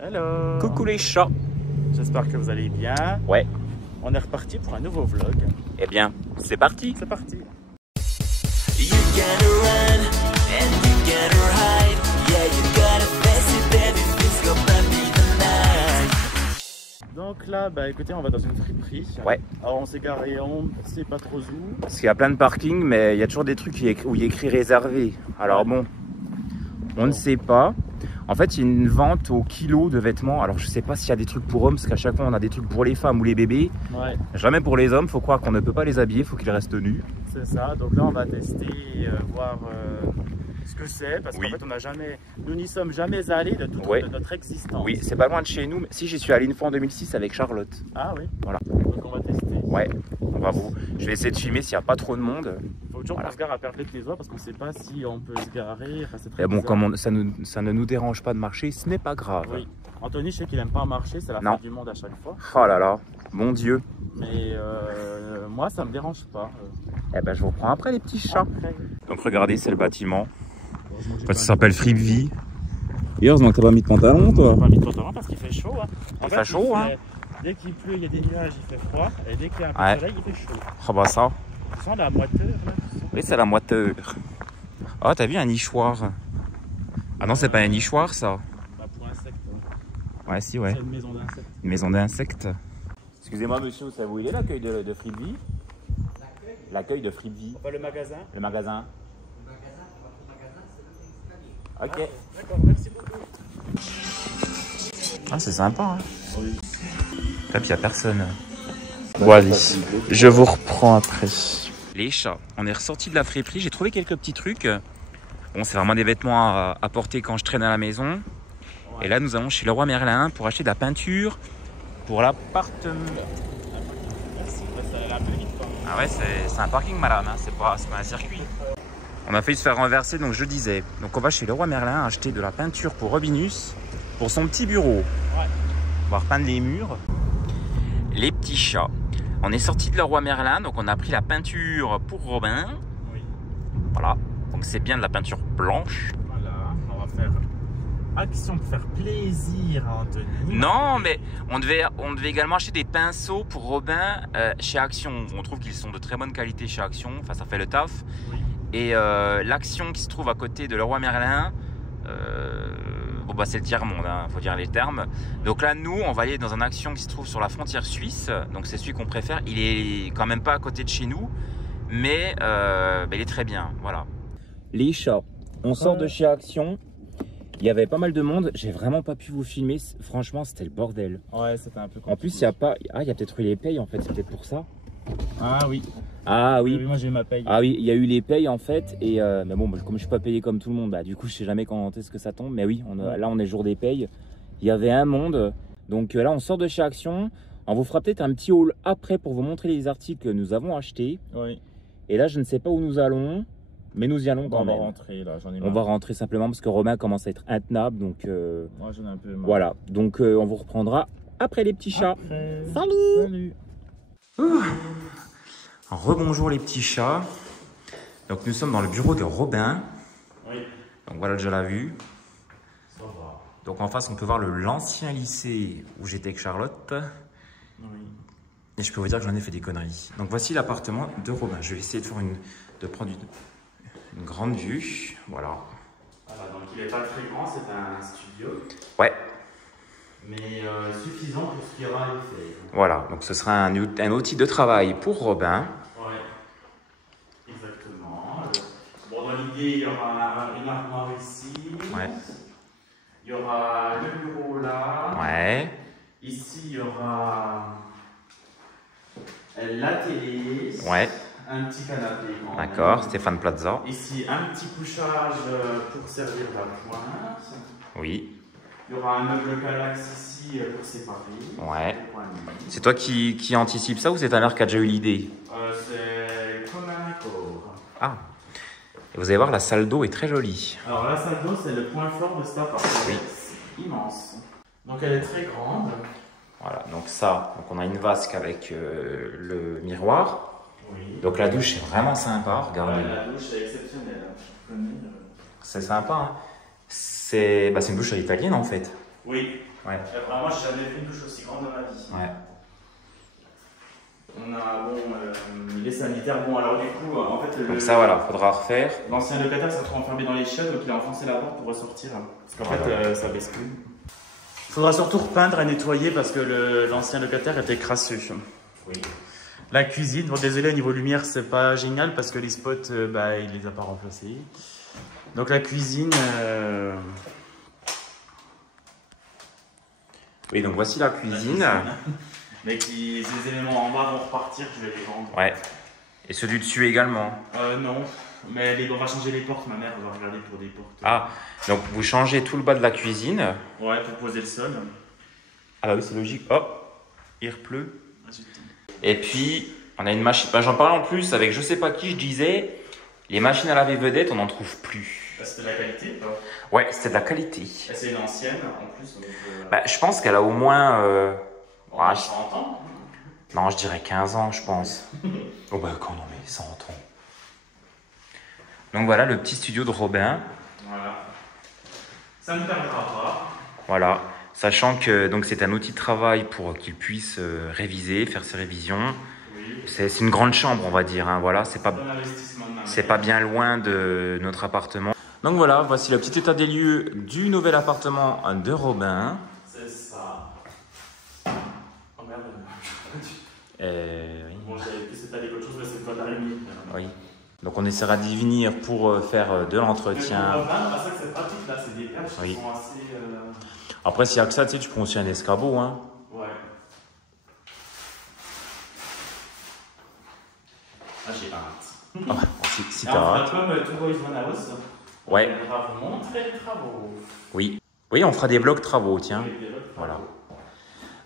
Hello. Coucou les chats. J'espère que vous allez bien. Ouais. On est reparti pour un nouveau vlog. Eh bien, c'est parti. C'est parti. You gotta run and you gotta hide. Yeah, you gotta face it, everything's gonna be the night. Donc là, bah écoutez, on va dans une friperie. Ouais. Alors on s'est garé, on sait pas trop où. Parce qu'il y a plein de parkings, mais il y a toujours des trucs où il y a écrit réservé. Alors bon, on ne sait pas. En fait, il y a une vente au kilo de vêtements. Alors je sais pas s'il y a des trucs pour hommes, parce qu'à chaque fois on a des trucs pour les femmes ou les bébés. Ouais. Jamais pour les hommes, faut croire qu'on ne peut pas les habiller, faut qu'ils restent nus. C'est ça. Donc là, on va tester, voir ce que c'est. Parce Oui. qu'en fait, on n'a jamais, nous n'y sommes jamais allés de toute Ouais. de notre existence. Oui, c'est pas loin de chez nous. Mais si, j'y suis allé une fois en 2006 avec Charlotte. Ah oui. Voilà. Donc on va tester. Ouais, on va vous. Je vais essayer de filmer s'il n'y a pas trop de monde. Il faut toujours qu'on se gare à Perpète les Oies parce qu'on ne sait pas si on peut se garer. Enfin, c'est très Et bon, bizarre. comme ça ne nous dérange pas de marcher, ce n'est pas grave. Oui. Anthony, je sais qu'il aime pas marcher, c'est la Non. fin du monde à chaque fois. Oh là là, mon Dieu. Mais moi, ça me dérange pas. Eh ben, je vous reprends après les petits chats. Après, Donc regardez, c'est le bâtiment. heureusement que j'ai Ça pas s'appelle Fripvie. Heureusement que t'as pas mis de pantalon, toi. mis- pas mis de pantalon parce qu'il fait chaud. Hein. En Il fait chaud, hein. Dès qu'il pleut, il y a des nuages, il fait froid. Et dès qu'il y a un peu Ouais. de soleil, il fait chaud. Oh bah ça. Tu sens la moiteur là? Oui, c'est la moiteur. Oh, t'as vu un nichoir? Ah non, c'est pas un nichoir, ça. Bah, pour insectes. Hein. Ouais, si, ouais. C'est une maison d'insectes. Une maison d'insectes. Excusez-moi, monsieur, vous savez où il est l'accueil de Fripvie? L'accueil de Fripvie. Enfin, le magasin. Le magasin. Ok. D'accord, merci beaucoup. Ah, c'est sympa, hein. Oui. Là, puis il n'y a personne. Bon, allez, je vous reprends après. Les chats, on est ressorti de la friperie. J'ai trouvé quelques petits trucs. Bon, c'est vraiment des vêtements à porter quand je traîne à la maison. Ouais. Et là, nous allons chez Leroy Merlin pour acheter de la peinture pour l'appartement. Merci. Ça allait un peu vite quand même. Ah ouais, c'est un parking, madame, hein. C'est pas un circuit. On a failli se faire renverser, donc je disais. Donc on va chez Leroy Merlin acheter de la peinture pour Robinus, pour son petit bureau. Ouais. On va repeindre les murs. Les petits chats. On est sorti de Leroy Merlin, donc on a pris la peinture pour Robin. Oui. Voilà. Donc c'est bien de la peinture blanche. Voilà. On va faire action pour faire plaisir à Anthony. Non, mais on devait également acheter des pinceaux pour Robin chez Action. On trouve qu'ils sont de très bonne qualité chez Action. Enfin, ça fait le taf. Oui. Et l'Action qui se trouve à côté de Leroy Merlin, bon bah c'est le tiers-monde, hein, faut dire les termes. Donc là, nous, on va aller dans un Action qui se trouve sur la frontière suisse. Donc c'est celui qu'on préfère. Il est quand même pas à côté de chez nous, mais il est très bien. Voilà. Les chats. On sort de chez Action. Il y avait pas mal de monde. J'ai vraiment pas pu vous filmer. Franchement, c'était le bordel. Ouais, c'était un peu compliqué. En plus, il y a pas. Ah, il y a peut-être eu les payes en fait. C'est peut-être pour ça. Ah oui. Ah oui. Moi j'ai eu ma paye. Ah oui, il y a eu les payes en fait, et mais bon, comme je suis pas payé comme tout le monde, bah du coup je sais jamais quand est-ce que ça tombe, mais oui, là on est jour des payes. Il y avait un monde, donc là on sort de chez Action, on vous fera peut-être un petit haul après pour vous montrer les articles que nous avons achetés. Oui. Et là je ne sais pas où nous allons, mais nous y allons quand On va même. rentrer là, j'en ai On marre. va rentrer simplement parce que Romain commence à être intenable, donc Moi j'en ai un peu marre. voilà, donc on vous reprendra après les petits chats. Après. Salut. Salut. Rebonjour les petits chats. Donc nous sommes dans le bureau de Robin. Oui. Donc voilà déjà la vue. Ça va. Donc en face on peut voir l'ancien lycée où j'étais avec Charlotte. Oui. Et je peux vous dire que j'en ai fait des conneries. Donc voici l'appartement de Robin. Je vais essayer de faire de prendre une grande vue. Voilà. Voilà, donc il n'est pas très grand, c'est un studio. Ouais, Mais suffisant pour ce qu'il y aura à y faire. voilà. Donc ce sera un outil de travail pour Robin. Ouais. Exactement. Bon, dans l'idée, il y aura une armoire ici. Ouais. Il y aura le bureau là. Ouais. Ici, il y aura la télé. Ouais. Un petit canapé. quand même. D'accord. Stéphane Plaza. Ici, un petit couchage pour servir la pointe. Oui. Il y aura un meuble Calax ici pour séparer. Ouais. Les points de vue. C'est toi qui anticipe ça ou c'est ta mère qui a déjà eu l'idée? C'est comme un accord. Ah. Et vous allez voir, la salle d'eau est très jolie. Alors la salle d'eau, c'est le point fort de cet appartement. Oui. C'est immense. Donc elle est très grande. Voilà. Donc ça, donc on a une vasque avec le miroir. Oui. Donc la douche c'est vraiment sympa, regardez. Ouais, la douche est exceptionnelle. Je connais, C'est sympa, hein. C'est une douche à l'italienne en fait. Oui. Ouais. Vraiment, j'ai jamais vu une douche aussi grande dans ma vie. Ouais. On a les sanitaires. Bon, alors du coup, en fait, Donc ça, voilà, faudra refaire. l'ancien locataire s'est retrouvé enfermé dans les chiottes, donc il a enfoncé la porte pour ressortir. Parce qu'en fait, ça baisse plus. Il faudra surtout repeindre et nettoyer parce que l'ancien locataire était crasseux. Oui. La cuisine, bon, désolé, au niveau lumière, c'est pas génial parce que les spots, il les a pas remplacés. Donc la cuisine. Oui, donc voici la cuisine. Mais les éléments en bas vont repartir, je vais les vendre. Ouais. Et ceux du dessus également. Non, mais on va changer les portes, ma mère va regarder pour des portes. Ah, donc vous changez tout le bas de la cuisine. Ouais, pour poser le sol. Ah bah oui, c'est logique. Hop, il pleut. Et puis, on a une machine. Bah, j'en parle en plus avec je sais pas qui, je disais, les machines à laver vedette, on n'en trouve plus. C'était de la qualité ou pas? Ouais, c'était de la qualité. C'est une ancienne en plus. Donc, bah, je pense qu'elle a au moins. 100 ans. Non, je dirais 15 ans, je pense. Oh bah quand non, mais 100 ans. Donc voilà le petit studio de Robin. Voilà. Ça ne perdra pas. Voilà. Sachant que donc c'est un outil de travail pour qu'il puisse réviser, faire ses révisions. Oui. C'est une grande chambre, on va dire. Hein. Voilà, c'est C'est pas bien loin de notre appartement. Donc voilà, voici le petit état des lieux du nouvel appartement de Robin. C'est ça. Oh merde. Oui. Bon, j'avais plus étalé qu'autre chose, mais c'est pas de la limite. Oui. Donc on essaiera d'y venir pour faire de l'entretien. C'est ça que c'est pratique là, c'est des perches qui sont assez. Après, s'il y a que ça, tu sais, tu prends aussi un escabeau. Hein. Ouais. Ah, j'ai hâte. Ah, si t'as hâte. Comme Two Boys One House, ouais. On va vous montrer les travaux. Oui. Oui, on fera des vlogs travaux, tiens. Voilà.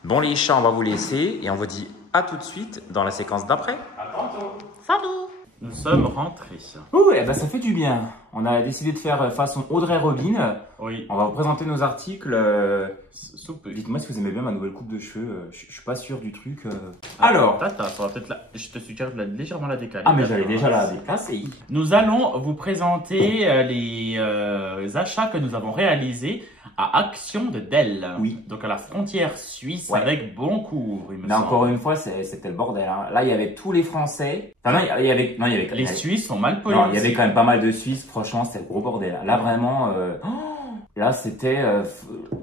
Bon, les chats, on va vous laisser et on vous dit à tout de suite dans la séquence d'après. À tantôt. Salut. Nous sommes rentrés. Ouh, eh ben, ça fait du bien. On a décidé de faire façon Audrey Robin. Oui. On va vous présenter nos articles. Dites-moi si vous aimez bien ma nouvelle coupe de cheveux. Je suis pas sûr du truc. Alors. Je te suggère de légèrement la décaler. Ah, mais j'allais déjà la déplacer. Nous allons vous présenter les achats que nous avons réalisés à Action de Delle. Oui. Donc à la frontière suisse Ouais. avec Boncourt, il me Mais semble. encore une fois, c'était le bordel. Hein. Là, il y avait tous les Français. Enfin, non, il y avait. Non, il y avait. Les Suisses sont mal polis. Non, il y avait quand même pas mal de Suisses. Franchement, c'était le gros bordel. Là, vraiment. Là, c'était.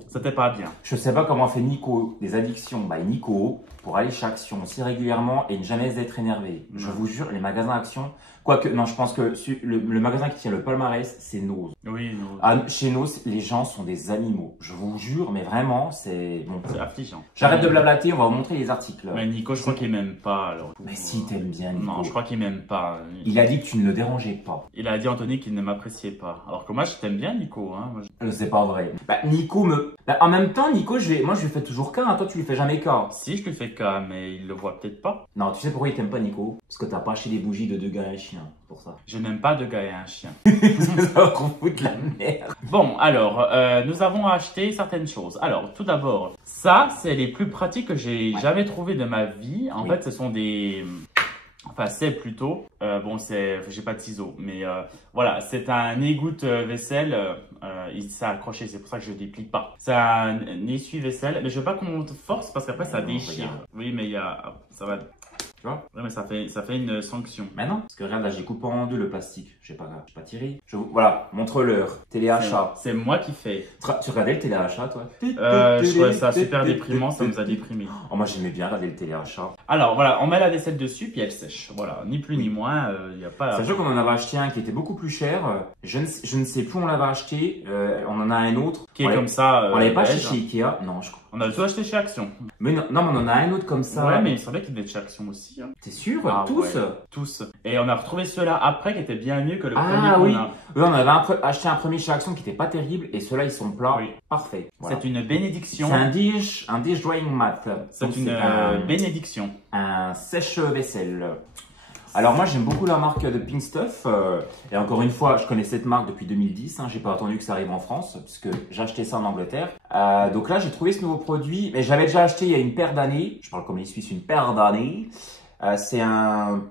C'était pas bien. Je sais pas comment fait Nico des addictions. Bah, Nico, pour aller chez Action aussi régulièrement et ne jamais être énervé. Je vous jure, les magasins Action. Quoique, non, je pense que le magasin qui tient le palmarès, c'est Nose. Oui, nous. Ah, chez Nose, les gens sont des animaux. Je vous jure, mais vraiment, c'est. Bon. C'est affligeant. J'arrête de blablater, on va vous montrer les articles. Mais Nico, je crois qu'il m'aime pas. Alors. Mais si t'aimes bien Nico. Non, je crois qu'il m'aime pas. Il a dit que tu ne le dérangeais pas. Il a dit Anthony qu'il ne m'appréciait pas. Alors que moi, je t'aime bien, Nico. Hein. Moi, C'est pas vrai. Bah, Nico me. Bah, en même temps, Nico, moi, je lui fais toujours cas. Hein. Toi, tu lui fais jamais cas. Si, je lui fais cas, mais il le voit peut-être pas. Non, tu sais pourquoi il t'aime pas, Nico? Parce que t'as pas acheté des bougies de 2 gars et un chien. Pour ça. Je n'aime pas de gars et un chien. Ça qu'on fout de la merde. Bon, alors, nous avons acheté certaines choses. Alors, tout d'abord, ça, c'est les plus pratiques que j'ai jamais trouvées de ma vie. En fait, ce sont des... Enfin, c'est plutôt... bon, j'ai pas de ciseaux, mais voilà, c'est un égout vaisselle. Il s'est accroché, c'est pour ça que je ne déplie pas. C'est un essuie-vaisselle, mais je veux pas qu'on force parce qu'après, ça déchire. Regarde. Oui, mais il y a... Ça va... Tu vois? Ouais, mais ça fait une sanction. Mais non, parce que regarde là, j'ai coupé en deux le plastique. J'ai pas tiré. Voilà, montre-leur. Téléachat. C'est moi qui fais. Tu regardais le téléachat, toi? Je trouvais ça super déprimant, ça nous a déprimés. Oh, moi, j'aimais bien regarder le téléachat. Alors voilà, on met la vaisselle dessus puis elle sèche. Voilà, ni plus ni moins, il n'y a pas... Sachant qu'on en avait acheté un qui était beaucoup plus cher. Je ne sais plus où on l'avait acheté. On en a un autre. Qui est comme ça. On l'avait pas acheté beige. chez Ikea. Non, je crois. On a tout acheté chez Action. Mais non, mais on en a un autre comme ça. Ouais, mais il semblait qu'il devait être chez Action aussi. Hein. T'es sûr? Ah, Tous? ouais, tous. Et on a retrouvé ceux-là après qui étaient bien mieux que le premier Ah qu'on oui. a. Oui, on avait acheté un premier chez Action qui était pas terrible. Et ceux-là, ils sont plats. Oui. Parfait. Voilà. C'est une bénédiction. C'est un dish drying mat. C'est Donc, une bénédiction. un sèche-vaisselle. Alors moi j'aime beaucoup la marque de Pink Stuff et encore une fois je connais cette marque depuis 2010, hein, j'ai pas attendu que ça arrive en France parce que j'ai acheté ça en Angleterre. Donc là j'ai trouvé ce nouveau produit, mais j'avais déjà acheté il y a une paire d'années, je parle comme les Suisses, une paire d'années. C'est un...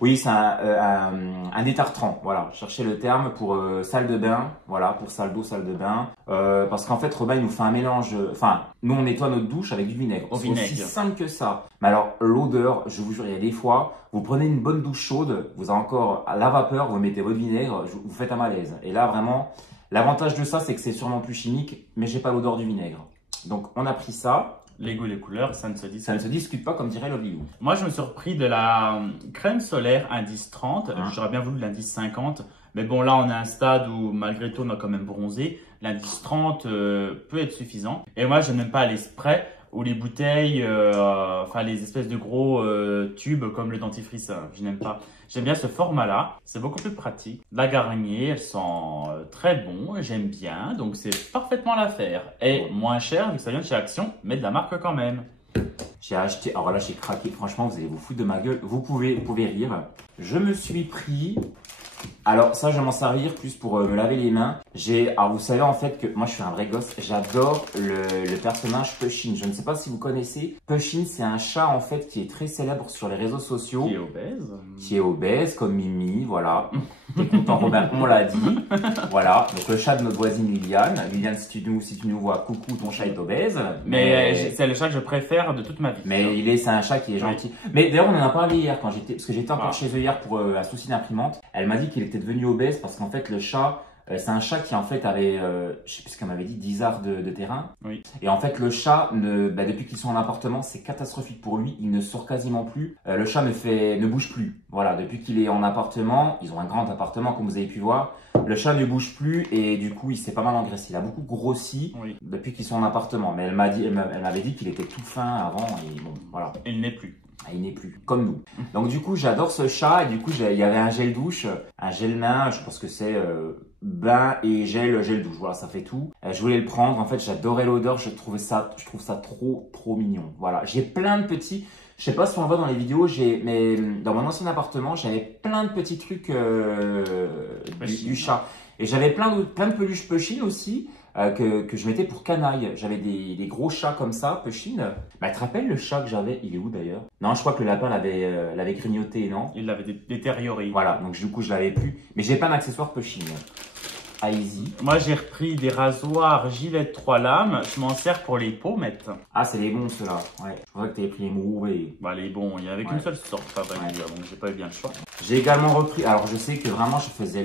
Oui, c'est un détartrant, voilà. Cherchez le terme pour salle de bain, voilà, pour salle d'eau, salle de bain. Parce qu'en fait, Robin, il nous fait un mélange... Enfin, nous, on nettoie notre douche avec du vinaigre. C'est aussi simple que ça. Mais alors, l'odeur, je vous jure, il y a des fois, vous prenez une bonne douche chaude, vous avez encore la vapeur, vous mettez votre vinaigre, vous faites un malaise. Et là, vraiment, l'avantage de ça, c'est que c'est sûrement plus chimique, mais j'ai pas l'odeur du vinaigre. Donc, on a pris ça. Les goûts, les couleurs, ça ne se discute. Ça ne se discute pas, comme dirait Lovely Lou. Moi, je me suis repris de la crème solaire indice 30. J'aurais bien voulu l'indice 50. Mais bon, là, on est à un stade où, malgré tout, on a quand même bronzé. L'indice 30 peut être suffisant. Et moi, je n'aime pas les sprays ou les bouteilles, enfin les espèces de gros tubes comme le dentifrice. Je n'aime pas. J'aime bien ce format-là. C'est beaucoup plus pratique. La Garnier, elle sent très bon. J'aime bien. Donc, c'est parfaitement l'affaire. Et moins cher, vu que ça vient de chez Action, mais de la marque quand même. J'ai acheté, alors là, j'ai craqué. Franchement, vous allez vous foutre de ma gueule. Vous pouvez rire. Je me suis pris... Alors ça, je vais m'en servir plus pour me laver les mains. Alors vous savez en fait que moi je suis un vrai gosse. J'adore le personnage Pusheen. Je ne sais pas si vous connaissez. Pusheen, c'est un chat en fait qui est très célèbre sur les réseaux sociaux. Qui est obèse. Qui est obèse comme Mimi, voilà. T'es content Robin, on l'a dit. Voilà, donc le chat de notre voisine Liliane. Liliane, si tu nous vois, coucou, ton chat est obèse. Mais c'est le chat que je préfère de toute ma vie. Mais c'est un chat qui est gentil. Oui. Mais d'ailleurs, on en a parlé hier parce que j'étais encore chez eux hier pour un souci d'imprimante. Elle m'a dit qu'il était devenu obèse parce qu'en fait le chat, c'est un chat qui en fait avait, je sais plus ce qu'elle m'avait dit, 10 arts de terrain. Oui. Et en fait le chat, depuis qu'ils sont en appartement, c'est catastrophique pour lui. Il ne sort quasiment plus. Le chat ne bouge plus. Voilà, depuis qu'il est en appartement, ils ont un grand appartement comme vous avez pu voir. Le chat ne bouge plus et du coup il s'est pas mal engraissé. Il a beaucoup grossi depuis qu'ils sont en appartement. Mais elle m'avait dit qu'il était tout fin avant et bon voilà. Et il n'est plus. Il n'est plus, comme nous. Donc du coup, j'adore ce chat et du coup, il y avait un gel douche, un gel main, je pense que c'est bain et gel douche. Voilà, ça fait tout. Je voulais le prendre. En fait, j'adorais l'odeur. Je trouve ça trop mignon. Voilà, j'ai plein de petits. Je sais pas si on le voit dans les vidéos, mais dans mon ancien appartement, j'avais plein de petits trucs du chat. Et j'avais plein de peluches Pusheen aussi. Que je mettais pour canaille. J'avais des gros chats comme ça, Pusheen. Bah, tu te rappelles le chat que j'avais? Il est où d'ailleurs? Non, je crois que le lapin l'avait grignoté, non? Il l'avait détérioré. Voilà, donc du coup je l'avais plus. Mais j'ai pas d'accessoire Pusheen. Allez-y. Moi j'ai repris des rasoirs Gillette 3 lames. Je m'en sers pour les pommettes. Ah, c'est les bons ceux-là. Ouais. Je crois que tu avais pris les mauvais. Bah les bons, il y avait qu'une seule sorte, pas vrai, donc j'ai pas eu bien le choix. J'ai également repris. Alors je sais que vraiment je faisais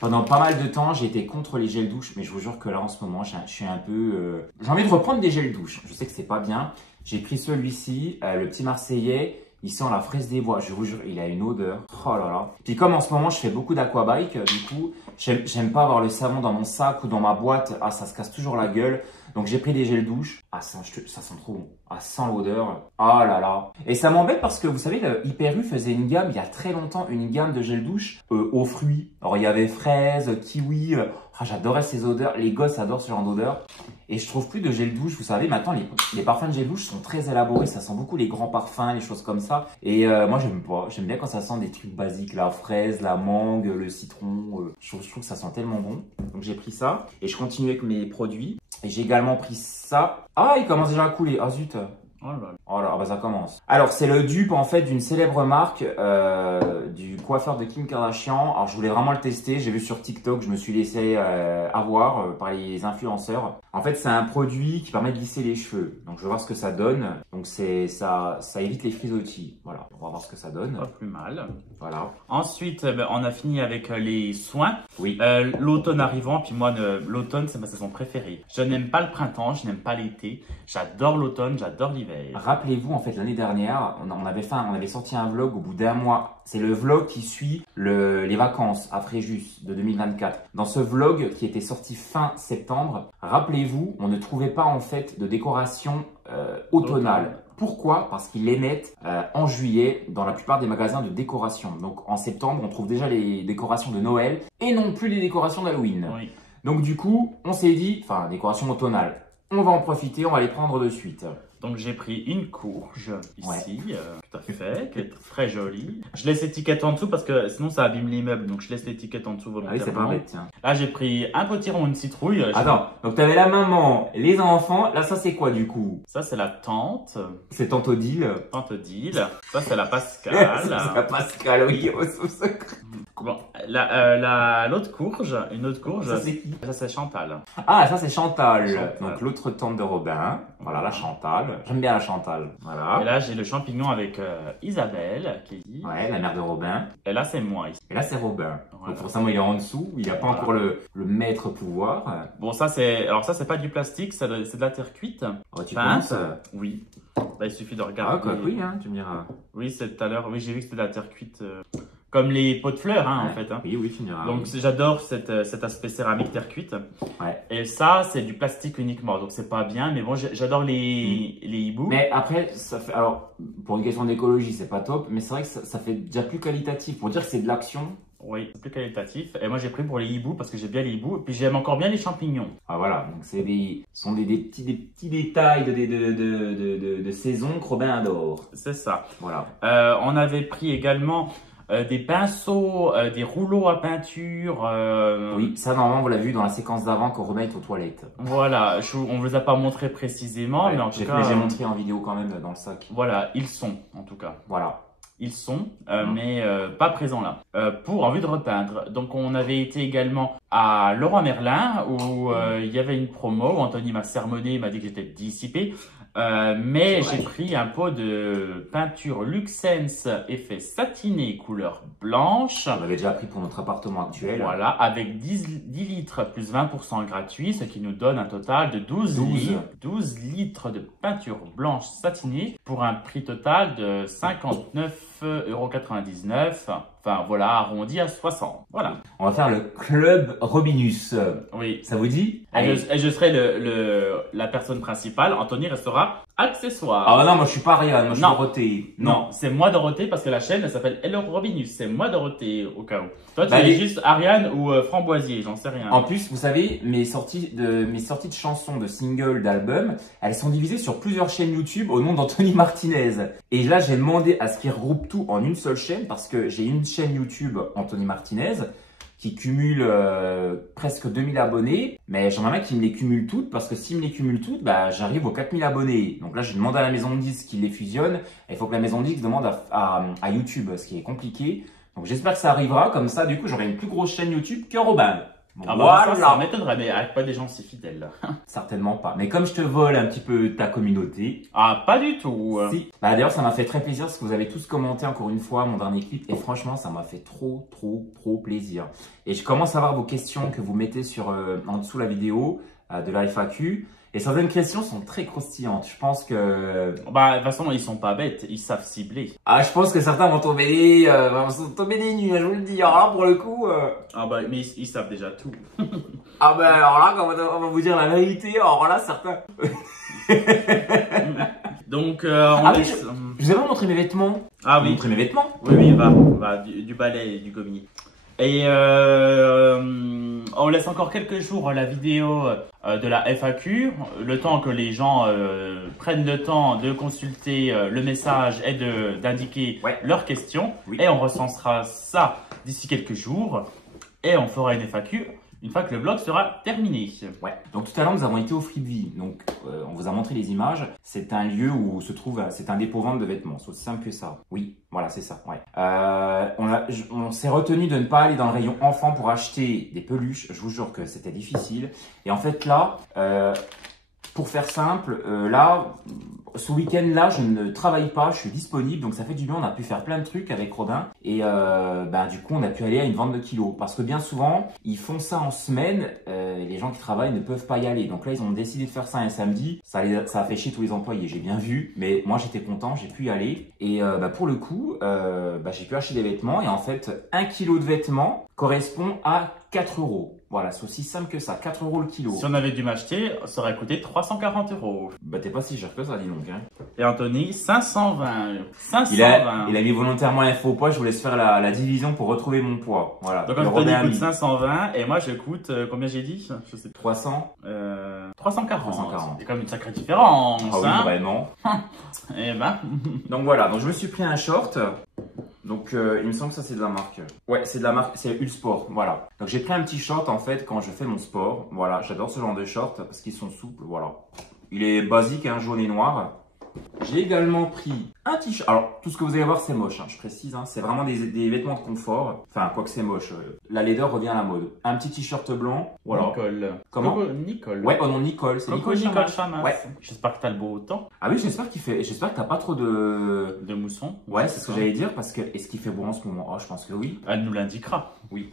pendant pas mal de temps, j'ai été contre les gels douche, mais je vous jure que là, en ce moment, je suis un peu... J'ai envie de reprendre des gels douche. Je sais que c'est pas bien. J'ai pris celui-ci, le petit Marseillais. Il sent la fraise des bois. Je vous jure, il a une odeur. Oh là là. Puis comme en ce moment, je fais beaucoup d'aquabike, du coup, j'aime pas avoir le savon dans mon sac ou dans ma boîte. Ah, ça se casse toujours la gueule. Donc j'ai pris des gels douche. Ah, ça sent trop bon. Ah, sans l'odeur. Ah là là. Et ça m'embête parce que vous savez, Hyper U faisait une gamme, il y a très longtemps, une gamme de gel douche aux fruits. Alors il y avait fraise, kiwi. J'adorais ces odeurs. Les gosses adorent ce genre d'odeur. Et je trouve plus de gel douche. Vous savez, maintenant, les parfums de gel douche sont très élaborés. Ça sent beaucoup les grands parfums, les choses comme ça. Et moi, j'aime pas. J'aime bien quand ça sent des trucs basiques. La fraise, la mangue, le citron. Je trouve que ça sent tellement bon. Donc j'ai pris ça. Et je continue avec mes produits. Et j'ai également pris ça. Ah, il commence déjà à couler. Ah zut. Oh là, bah ça commence. Alors, c'est le dupe en fait d'une célèbre marque du coiffeur de Kim Kardashian. Alors, je voulais vraiment le tester. J'ai vu sur TikTok, je me suis laissé avoir par les influenceurs. En fait, c'est un produit qui permet de lisser les cheveux. Donc, je vais voir ce que ça donne. Donc, ça évite les frisottis. Voilà, on va voir ce que ça donne. Pas plus mal. Voilà. Ensuite, on a fini avec les soins. Oui. L'automne arrivant, puis moi, l'automne, c'est ma saison préférée. Je n'aime pas le printemps, je n'aime pas l'été. J'adore l'automne, j'adore l'hiver. Rappelez-vous, en fait, l'année dernière, on avait sorti un vlog au bout d'un mois. C'est le vlog qui suit les vacances à Fréjus de 2024. Dans ce vlog qui était sorti fin septembre, rappelez-vous, on ne trouvait pas en fait de décoration automnale. Pourquoi? Parce qu'ils les mettent en juillet dans la plupart des magasins de décoration. Donc en septembre, on trouve déjà les décorations de Noël et non plus les décorations d'Halloween. Oui. Donc du coup, on s'est dit, décoration automnale, on va en profiter, on va les prendre de suite. Donc j'ai pris une courge ici, tout à fait, qui est très jolie. Je laisse l'étiquette en dessous parce que sinon ça abîme les meubles, donc je laisse l'étiquette en dessous Ah oui, volontairement. c'est pas bête, tiens. Là j'ai pris un potiron, une citrouille. Attends, donc t'avais la maman, les enfants, là ça c'est quoi du coup? Ça c'est la tante, C'est Tante Odile. tante Odile. Ça c'est la C'est Pascale. la Pascal, oui, au secret. Bon, l'autre courge, une autre courge. Ça c'est qui? Ça c'est Chantal. Ah, ça c'est Chantal. Chantal. Donc l'autre tante de Robin. Voilà, la Chantal. J'aime bien la Chantal. Et Voilà. là j'ai le champignon avec Isabelle qui est ici. Ouais, la mère de Robin. Et là c'est moi ici. Et là c'est Robin. Voilà. Donc forcément il est en dessous, il n'a pas Voilà. encore le maître pouvoir. Bon ça c'est, alors ça c'est pas du plastique, c'est de la terre cuite. Oh, tu Pince. penses? Oui. Là il suffit de Ah regarder. quoi, oui, hein, tu me diras. Oui, c'est tout à l'heure. Oui, j'ai vu que c'était de la terre cuite, comme les pots de fleurs, hein, en Ouais. fait. Hein. Oui, oui, tu me diras. Donc oui. j'adore cet aspect céramique terre cuite. Ouais. Et ça, c'est du plastique uniquement, donc c'est pas bien. Mais bon, j'adore les hiboux. Mais après, ça fait. Alors, pour une question d'écologie, c'est pas top, mais c'est vrai que ça fait déjà plus qualitatif. Pour dire que c'est de l'action. Oui, c'est plus qualitatif. Et moi, j'ai pris pour les hiboux parce que j'ai bien les hiboux. Et puis j'aime encore bien les champignons. Ah voilà, donc ce sont des petits détails de saison que Robin adore. C'est ça. Voilà. On avait pris également des pinceaux, des rouleaux à peinture. Oui, ça normalement vous l'avez vu dans la séquence d'avant quand Robin est aux toilettes. Voilà, on ne vous a pas montré précisément, Ouais, mais en tout j'ai cas, j'ai montré en vidéo quand même dans le sac. voilà, ils sont en tout cas. Voilà. Ils sont, mais pas présents là, pour en vue de repeindre. Donc on avait été également à Leroy Merlin où il y avait une promo où Anthony m'a sermonné, il m'a dit que j'étais dissipé. Mais C'est vrai. j'ai pris un pot de peinture Luxense effet satiné couleur blanche. On l'avait déjà pris pour notre appartement actuel. Voilà, avec 10 litres plus 20% gratuit, ce qui nous donne un total de 12 litres de peinture blanche satinée pour un prix total de 59,99 €. Enfin voilà, arrondi à 60. Voilà. On va faire le club Robinus. Oui. Ça vous dit? Et je serai la personne principale. Anthony restera accessoire. Ah non, moi je suis pas Ariane, moi je suis Non. Dorothée. Non, c'est moi Dorothée parce que la chaîne elle s'appelle Hello Robinus. C'est moi Dorothée au cas où. Toi tu Bah, es les- juste Ariane ou Framboisier, j'en sais rien. En plus, vous savez, mes sorties de chansons, de singles, d'albums, elles sont divisées sur plusieurs chaînes YouTube au nom d'Anthony Martinez. Et là, j'ai demandé à ce qu'ils regroupent tout en une seule chaîne parce que j'ai une chaîne YouTube Anthony Martinez qui cumule presque 2000 abonnés. Mais j'aimerais bien qu'ils me les cumulent toutes parce que s'ils me les cumulent toutes, bah, j'arrive aux 4000 abonnés. Donc là, j'ai demandé à la maison de disques qu'ils les fusionnent. Et il faut que la maison de disques demande à YouTube, ce qui est compliqué. Donc j'espère que ça arrivera. Comme ça, du coup, j'aurai une plus grosse chaîne YouTube que Robin. Bon, Ah bah voilà. ça m'étonnerait, mais avec pas des gens si fidèles. Là. Certainement pas. Mais comme je te vole un petit peu ta communauté, Ah, pas du tout. si. Bah d'ailleurs, ça m'a fait très plaisir parce que vous avez tous commenté encore une fois mon dernier clip et franchement, ça m'a fait trop plaisir. Et je commence à voir vos questions que vous mettez sur en dessous la vidéo de la FAQ. Et certaines questions sont très croustillantes. Je pense que Bah, de toute façon, ils sont pas bêtes, ils savent cibler. je pense que certains vont tomber des nues, je vous le dis. Alors là, pour le coup, Ah bah, mais ils savent déjà tout. ah ben alors là, quand on va vous dire la vérité, alors là, certains. Donc, on Ah oui, laisse... Je vous ai pas montré mes vêtements. Ah Je vais oui, montrer mes vêtements. oui, va du balai et du gommier. Et on laisse encore quelques jours la vidéo de la FAQ, le temps que les gens prennent le temps de consulter le message et d'indiquer Ouais. leurs questions. Oui. Et on recensera ça d'ici quelques jours. Et on fera une FAQ une fois que le vlog sera terminé. Ouais. Donc tout à l'heure, nous avons été au Free de Vie. Donc on vous a montré les images. C'est un lieu où se trouve, c'est un dépôt-vente de vêtements. C'est aussi simple que ça. Oui, voilà, c'est ça. Ouais. On s'est retenu de ne pas aller dans le rayon enfant pour acheter des peluches. Je vous jure que c'était difficile. Et en fait là, pour faire simple, là, ce week-end-là, je ne travaille pas, je suis disponible, donc ça fait du bien, on a pu faire plein de trucs avec Robin, et du coup, on a pu aller à une vente de kilos, parce que bien souvent, ils font ça en semaine, et les gens qui travaillent ne peuvent pas y aller, donc là, ils ont décidé de faire ça un samedi, ça a fait chier tous les employés, j'ai bien vu, mais moi, j'étais content, j'ai pu y aller, et pour le coup, j'ai pu acheter des vêtements, et en fait, 1 kilo de vêtements correspond à 4 €. Voilà, c'est aussi simple que ça, 4 € le kilo. Si on avait dû m'acheter, ça aurait coûté 340 €. Bah t'es pas si cher que ça, dis donc. Hein. Et Anthony, 520. Il a mis volontairement un faux poids, je vous laisse faire la division pour retrouver mon poids. Voilà. Donc Le Anthony Robin a coûte mis 520 et moi je coûte, combien j'ai dit? Je sais pas. 300. 340. 340. C'est comme une sacrée différence. Ah oui, hein. vraiment. Eh ben. Donc voilà, donc je me suis pris un short. Donc il me semble que ça c'est de la marque. Ouais, c'est de la marque, c'est Ulsport, voilà. Donc j'ai pris un petit short en fait quand je fais mon sport. Voilà, j'adore ce genre de short parce qu'ils sont souples, voilà. Il est basique, hein, jaune et noir. J'ai également pris un t-shirt. Alors, tout ce que vous allez voir, c'est moche, hein, je précise. Hein, c'est vraiment des vêtements de confort. Enfin, quoi que c'est moche. La laideur revient à la mode. Un petit t-shirt blanc. Voilà. Nicole. Comment Nicole. Ouais, oh non, Nicole. C'est Coco Nicole Nicole Chamas. Chamas. Ouais. J'espère que t'as le beau temps Ah oui, j'espère que t'as pas trop de... de mousson. Ouais, c'est ce que j'allais dire parce que est-ce qu'il fait beau en ce moment? Oh, je pense que oui. Elle nous l'indiquera. Oui.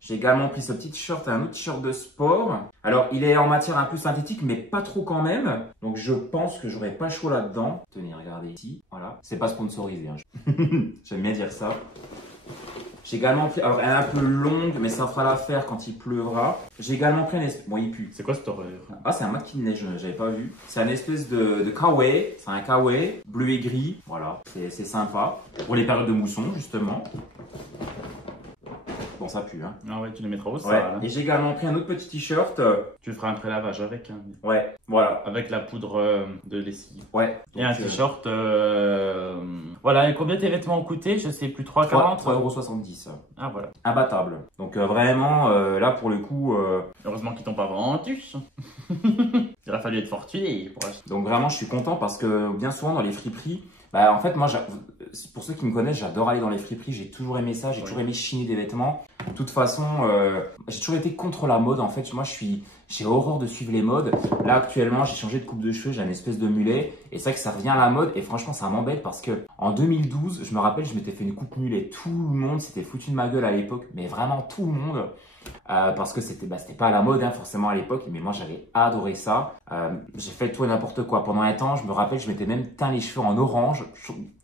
J'ai également pris ce petit t-shirt et un autre t-shirt de sport. Alors, il est en matière un peu synthétique, mais pas trop quand même. Donc, je pense que j'aurai pas chaud là-dedans. Tenez, regardez ici. Voilà. C'est pas sponsorisé. Hein. J'aime bien dire ça. J'ai également pris... Alors, elle est un peu longue, mais ça fera l'affaire quand il pleuvra. J'ai également pris un espèce... Bon, il pue. C'est quoi cette horreur? Ah, c'est un maquis de neige, j'avais pas vu. C'est un espèce de kawaii. C'est un kawaii bleu et gris. Voilà. C'est sympa. Pour les périodes de mousson, justement. Bon, ça pue, hein. Ah ouais, tu les mettras au sol. Ouais. Hein. Et j'ai également pris un autre petit t-shirt. Tu feras un pré-lavage avec. Hein. Ouais, voilà. Avec la poudre de lessive. Ouais. Et un t-shirt. Voilà, et combien tes vêtements ont coûté? Je sais plus, 3,40 3,70 €. Ah voilà. Imbattable. Donc vraiment, là pour le coup. Heureusement qu'ils t'ont pas vendu. Il aurait fallu être fortuné pour acheter. Donc vraiment, je suis content parce que bien souvent dans les friperies, bah en fait, moi, pour ceux qui me connaissent, j'adore aller dans les friperies. J'ai toujours aimé ça. J'ai toujours aimé chiner des vêtements. De toute façon, j'ai toujours été contre la mode. En fait, moi, j'ai horreur de suivre les modes. Là, actuellement, j'ai changé de coupe de cheveux. J'ai un espèce de mulet. Et c'est vrai que ça revient à la mode. Et franchement, ça m'embête parce que en 2012, je me rappelle, je m'étais fait une coupe mulet. Tout le monde s'était foutu de ma gueule à l'époque. Mais vraiment tout le monde. Parce que c'était pas à la mode, hein, forcément à l'époque. Mais moi, j'avais adoré ça. J'ai fait tout et n'importe quoi. Pendant un temps, je me rappelle, je m'étais même teint les cheveux en orange.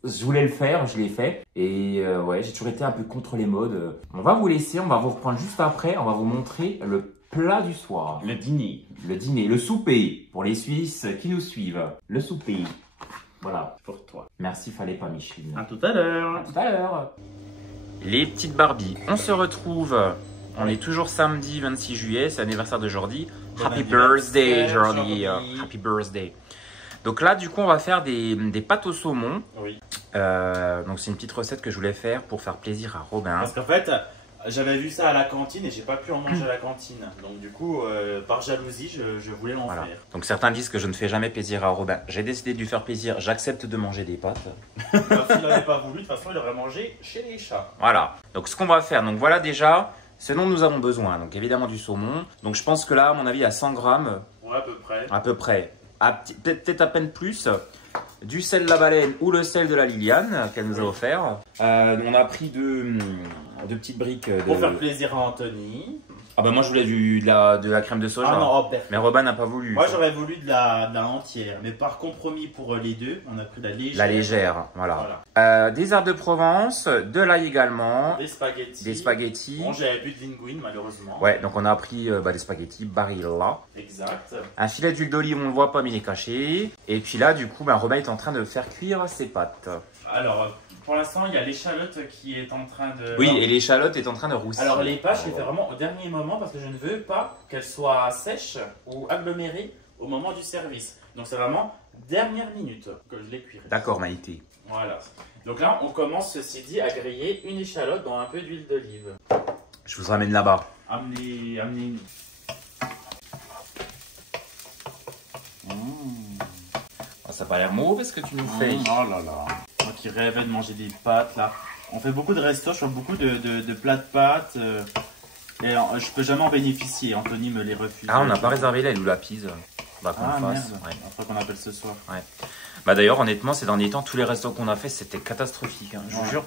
Je voulais le faire, je l'ai fait. Et ouais, j'ai toujours été un peu contre les modes. On va vous laisser, on va vous reprendre juste après. On va vous montrer le plat du soir. Le dîner. Le dîner, le souper. Pour les Suisses qui nous suivent. Le souper. Voilà. Pour toi. Merci, fallait pas Micheline. À tout à l'heure. À tout à l'heure. Les petites Barbies, on se retrouve. On est toujours samedi 26 juillet, c'est l'anniversaire de Jordi. Bon Happy anniversaire, birthday Jordi. Jordi. Happy birthday. Donc là, du coup, on va faire des pâtes au saumon. Oui. Donc c'est une petite recette que je voulais faire pour faire plaisir à Robin. Parce qu'en fait, j'avais vu ça à la cantine et j'ai pas pu en manger à la cantine. Donc du coup, par jalousie, je voulais en Voilà. faire. Donc certains disent que je ne fais jamais plaisir à Robin. J'ai décidé de lui faire plaisir, j'accepte de manger des pâtes. S'il n'avait pas voulu, de toute façon, il aurait mangé chez les chats. Voilà. Donc ce qu'on va faire, donc voilà déjà ce dont nous avons besoin. Donc évidemment du saumon. Donc je pense que là, à mon avis, à 100 grammes, Ouais, à peu près. à peu près, peut-être à peine plus, du sel de la baleine ou le sel de la Liliane qu'elle nous a offert. On a pris deux petites briques de... Pour faire plaisir à Anthony. Ah bah moi je voulais de la crème de soja. Ah non, oh, Mais Robin n'a pas voulu. moi j'aurais voulu de la entière. Mais par compromis pour les deux, on a pris la légère. La légère, voilà. Des herbes de Provence, de l'ail également, Des spaghettis. des spaghettis. Bon, j'avais plus de linguine malheureusement. Ouais, donc on a pris des spaghettis Barilla. Exact. Un filet d'huile d'olive, on le voit pas mais il est caché. Et puis là, du coup, Robin est en train de faire cuire ses pâtes. Alors, pour l'instant, il y a l'échalote qui est en train de... Oui, et l'échalote est en train de roussir. Alors les pâtes, je les fais vraiment au dernier moment parce que je ne veux pas qu'elles soient sèches ou agglomérées au moment du service. Donc c'est vraiment dernière minute que je les cuirai. D'accord, Maïté. Voilà. Donc là, on commence, ceci dit, à griller une échalote dans un peu d'huile d'olive. Je vous ramène là-bas. Amenez... Oh, ça n'a pas l'air mauvais ce que tu nous fais. Oh là là. Moi qui rêvais de manger des pâtes là. On fait beaucoup de restos, je fais beaucoup de plats de pâtes. Et je peux jamais en bénéficier. Anthony me les refuse. Ah, on n'a pas réservé l'aile ou la pise. Bah, qu'on Ah le fasse. merde. Ouais. Après qu'on appelle ce soir. Bah d'ailleurs, honnêtement, ces derniers temps, tous les restos qu'on a fait, c'était catastrophique. Hein, je vous jure.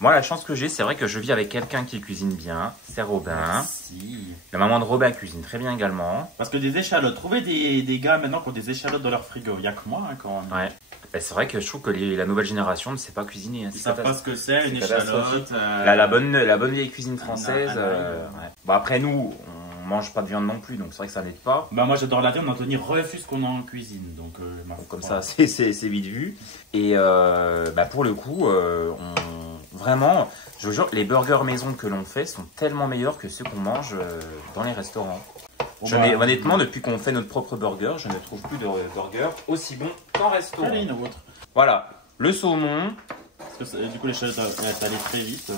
Moi, la chance que j'ai, c'est vrai que je vis avec quelqu'un qui cuisine bien. C'est Robin. Si. La maman de Robin cuisine très bien également. Parce que des échalotes, trouver des gars maintenant qui ont des échalotes dans leur frigo. Il n'y a que moi hein, quand même. Ouais. Bah, c'est vrai que je trouve que la nouvelle génération ne sait pas cuisiner. Hein. Ils savent pas ce que c'est une c'est catastrophique. échalote. La bonne vieille cuisine française. Ouais. Bon, après, nous, on mange pas de viande non plus, donc c'est vrai que ça n'aide pas. Bah moi j'adore la viande, Anthony refuse qu'on en cuisine. Donc Comme voilà. ça, c'est vite vu. Et pour le coup, Vraiment, je vous jure, les burgers maison que l'on fait sont tellement meilleurs que ceux qu'on mange dans les restaurants. Honnêtement, depuis qu'on fait notre propre burger, je ne trouve plus de burger aussi bon qu'en resto. Allez, une autre. Voilà, le saumon. Parce que du coup, les chalettes, ça allait très vite.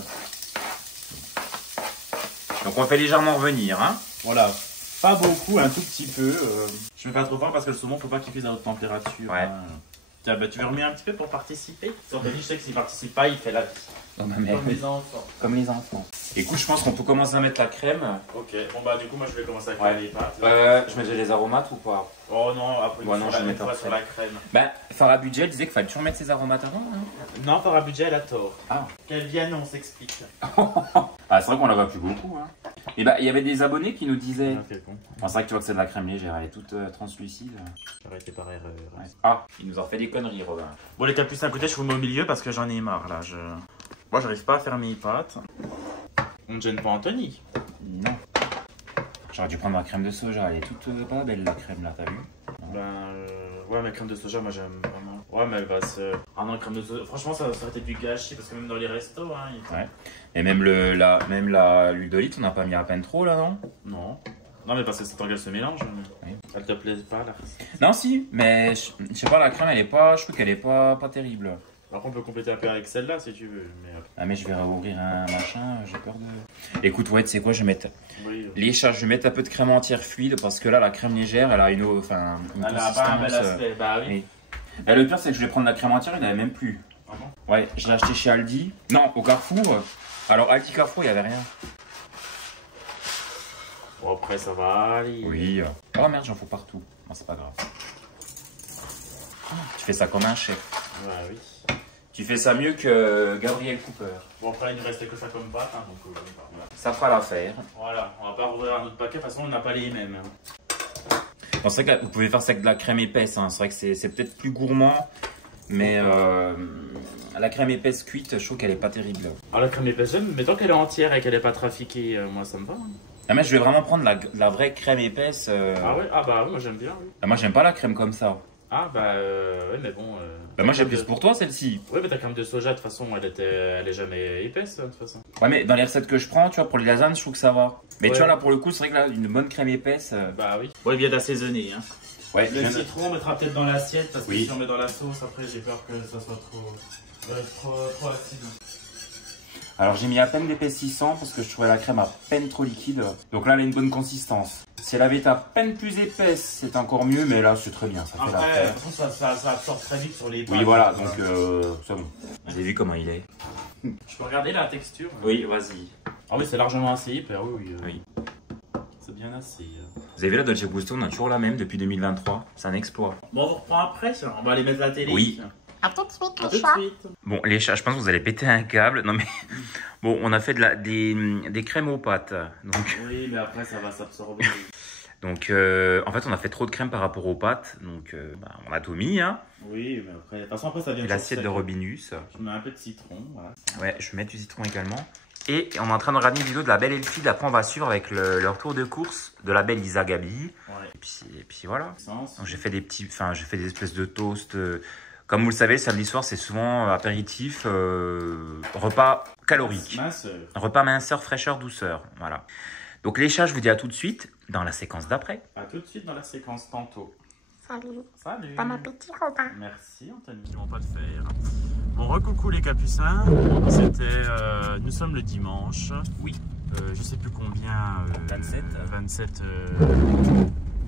Donc on fait légèrement revenir. Hein. Voilà. Pas beaucoup, un tout petit peu. Je mets pas trop fort parce que le saumon, faut pas qu'il cuise à haute température. Ouais. Hein. Tiens, bah, tu veux remuer un petit peu pour participer? Anthony, je sais que s'il participe pas, il fait la vie. Comme les enfants. Comme les enfants. Écoute, je pense qu'on peut commencer à mettre la crème. Ok, bon bah du coup, moi je vais commencer avec les pâtes. Je mets les aromates ou pas? Oh non, après Ouais, non, je mets sur la crème. Bah, Farah Budget disait qu'il fallait toujours mettre ses aromates avant. Hein. Non, Farah Budget, elle a tort. Ah. Qu'elle vienne, on s'explique. Ah, c'est vrai qu'on la voit plus beaucoup. Hein. Et bah, il y avait des abonnés qui nous disaient. Ah, quel con. C'est vrai que tu vois que c'est de la crème légère, elle est toute translucide. J'ai arrêté par erreur. Ouais. Ah, il nous a refait des conneries, Robin. Bon, les capucins à côté, je vous mets au milieu parce que j'en ai marre là. Moi, j'arrive pas à faire mes pâtes. On ne gêne pas Anthony. Non. J'aurais dû prendre ma crème de soja, elle est toute pas belle la crème là, t'as vu? Ouais, mais crème de soja, moi j'aime vraiment. Ouais, mais elle va se. Ah non, crème de soja. Franchement, ça aurait été du gâchis parce que même dans les restos, hein. Ouais. Et même l'huile d'olive, on n'a pas mis à peine trop là, non? Non. Non, mais parce que cet engrais se mélange. Oui. Elle te plaît pas là? Non, si, mais je sais pas, la crème elle est pas. Je trouve qu'elle est pas terrible. Par contre, on peut compléter un peu avec celle-là si tu veux. Mais... Ah, mais je vais réouvrir un machin, j'ai peur de. Écoute, ouais, tu sais quoi, je vais mettre. Oui. Je vais mettre un peu de crème entière fluide parce que là, la crème légère, elle a une elle a pas un bel aspect, bah oui. Et le pire, c'est que je vais prendre la crème entière, il n'y en avait même plus. Ah bon? Ouais, je l'ai acheté chez Aldi. Non, au Carrefour. Alors, Aldi Carrefour, il n'y avait rien. Bon, après, ça va aller. Oui. Oh merde, j'en fous partout. Non, c'est pas grave. Tu fais ça comme un chef. Ouais, oui. Tu fais ça mieux que Gabriel Cooper. Bon, après, il ne reste que ça comme pâte, hein, donc voilà. Ça fera l'affaire. Voilà, on va pas rouvrir un autre paquet, de toute façon, on n'a pas les mêmes. Bon, c'est vrai que vous pouvez faire ça avec de la crème épaisse. Hein. C'est vrai que c'est peut-être plus gourmand, mais la crème épaisse cuite, je trouve qu'elle est pas terrible. Alors, la crème épaisse, j'aime, mais tant qu'elle est entière et qu'elle n'est pas trafiquée, moi, ça me va. Hein. Ah, mais je vais vraiment prendre la vraie crème épaisse. Ah ouais? Ah bah oui, moi j'aime bien, oui. Ah, moi, j'aime pas la crème comme ça. Ah bah ouais, mais bon... Bah, moi j'ai plus pour toi celle-ci. Oui, mais ta crème de soja de toute façon elle est jamais épaisse de toute façon. Ouais, mais dans les recettes que je prends, tu vois, pour les lasagnes, je trouve que ça va. Mais ouais. tu vois là pour le coup, c'est vrai que là une bonne crème épaisse. Bah oui. Bon, il vient d'assaisonner. Hein. Ouais. Le citron on mettra peut-être dans l'assiette parce que oui. si on met dans la sauce, après j'ai peur que ça soit trop acide. Alors j'ai mis à peine d'épaississant parce que je trouvais la crème à peine trop liquide. Donc là elle a une bonne consistance. Si elle avait été à peine plus épaisse, c'est encore mieux, mais là c'est très bien, ça fait l'affaire. De toute façon ça absorbe très vite sur les pâtes. Oui voilà, donc c'est bon. Vous avez vu comment il est? Je peux regarder la texture? Oui, vas-y. Ah oui, c'est largement assez épais, oui. Oui. C'est bien assez. Vous avez vu la Dolce Gusto, on a toujours la même depuis 2023. C'est un exploit. Bon, on vous reprend après, ça. On va aller mettre à la télé. Oui. A tout de suite, À les tout de chats. suite. Bon, les chats, je pense que vous allez péter un câble. Non mais bon, on a fait des crèmes aux pâtes. Donc, Oui, mais après ça va s'absorber. en fait, on a fait trop de crème par rapport aux pâtes. Donc, on a tout mis. Hein. Oui, mais après, de toute façon, après ça vient. L'assiette de Robinus. Je mets un peu de citron, voilà. Ouais, je vais mettre du citron également. Et on est en train de regarder une vidéo de la belle Elfie. Après, on va suivre avec leur tour de course de la belle Isa Gabi. Ouais. Et puis voilà. Sens. Donc, j'ai fait des espèces de toasts. Comme vous le savez, le samedi soir, c'est souvent apéritif, repas calorique. Minceur. Repas minceur, fraîcheur, douceur. Voilà. Donc les chats, je vous dis à tout de suite dans la séquence d'après. À tout de suite dans la séquence tantôt. Salut. Salut. Bon appétit, Robin. Merci Anthony. Ils vont pas te faire. Bon, recoucou les capucins. Nous sommes le dimanche. Oui. Je sais plus combien. 27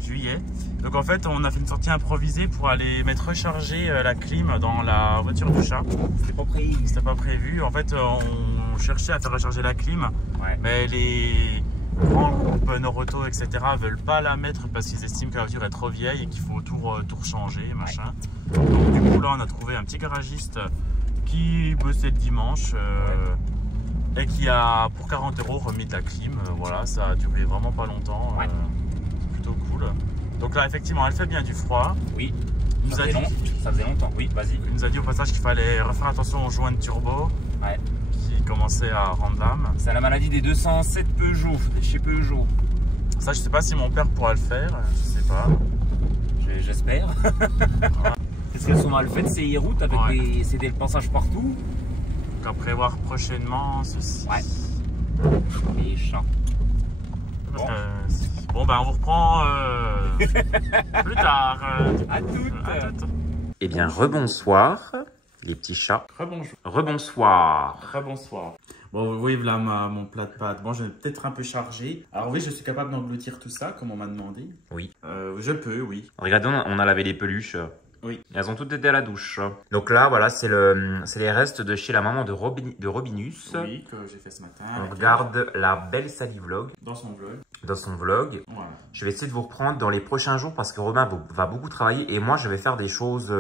juillet. Donc en fait, on a fait une sortie improvisée pour aller mettre recharger la clim dans la voiture du chat. C'était pas prévu. C'était pas prévu. En fait, on cherchait à faire recharger la clim, Ouais. mais les grands groupes Noroto, etc. veulent pas la mettre parce qu'ils estiment que la voiture est trop vieille et qu'il faut tout rechanger, machin. Donc du coup là, on a trouvé un petit garagiste qui bossait le dimanche et qui a pour 40 € remis de la clim. Voilà, ça a duré vraiment pas longtemps. Ouais. Plutôt cool. Donc là, effectivement, elle fait bien du froid. Oui. Il nous a dit, Ça faisait longtemps. Oui, vas-y. il nous a dit au passage qu'il fallait faire attention aux joints turbo Ouais. qui commençaient à rendre l'âme. C'est la maladie des 207 Peugeot, chez Peugeot. Ça, je sais pas si mon père pourra le faire, je sais pas. J'espère. Qu'est-ce qu'elles sont mal faites ces routes avec Ouais. c'était le passage partout. Donc à prévoir prochainement ceci. Ouais. Les champs. Bon. Bon, ben on vous reprend plus tard. À toutes. Eh bien, rebonsoir, les petits chats. Rebonjour. Rebonsoir. Rebonsoir. Bon, vous voyez là mon plat de pâtes. Bon, je vais peut-être un peu chargé. Alors oui, je suis capable d'engloutir tout ça, comme on m'a demandé. Oui. Je peux, oui. Regardez, on a lavé les peluches. Oui. Elles ont toutes été à la douche. Donc là, voilà, c'est les restes de chez la maman de Robinus. Oui, que j'ai fait ce matin. On regarde la belle Sally Vlog. Dans son vlog. Dans son vlog. Voilà. Je vais essayer de vous reprendre dans les prochains jours parce que Robin va beaucoup travailler et moi, je vais faire des choses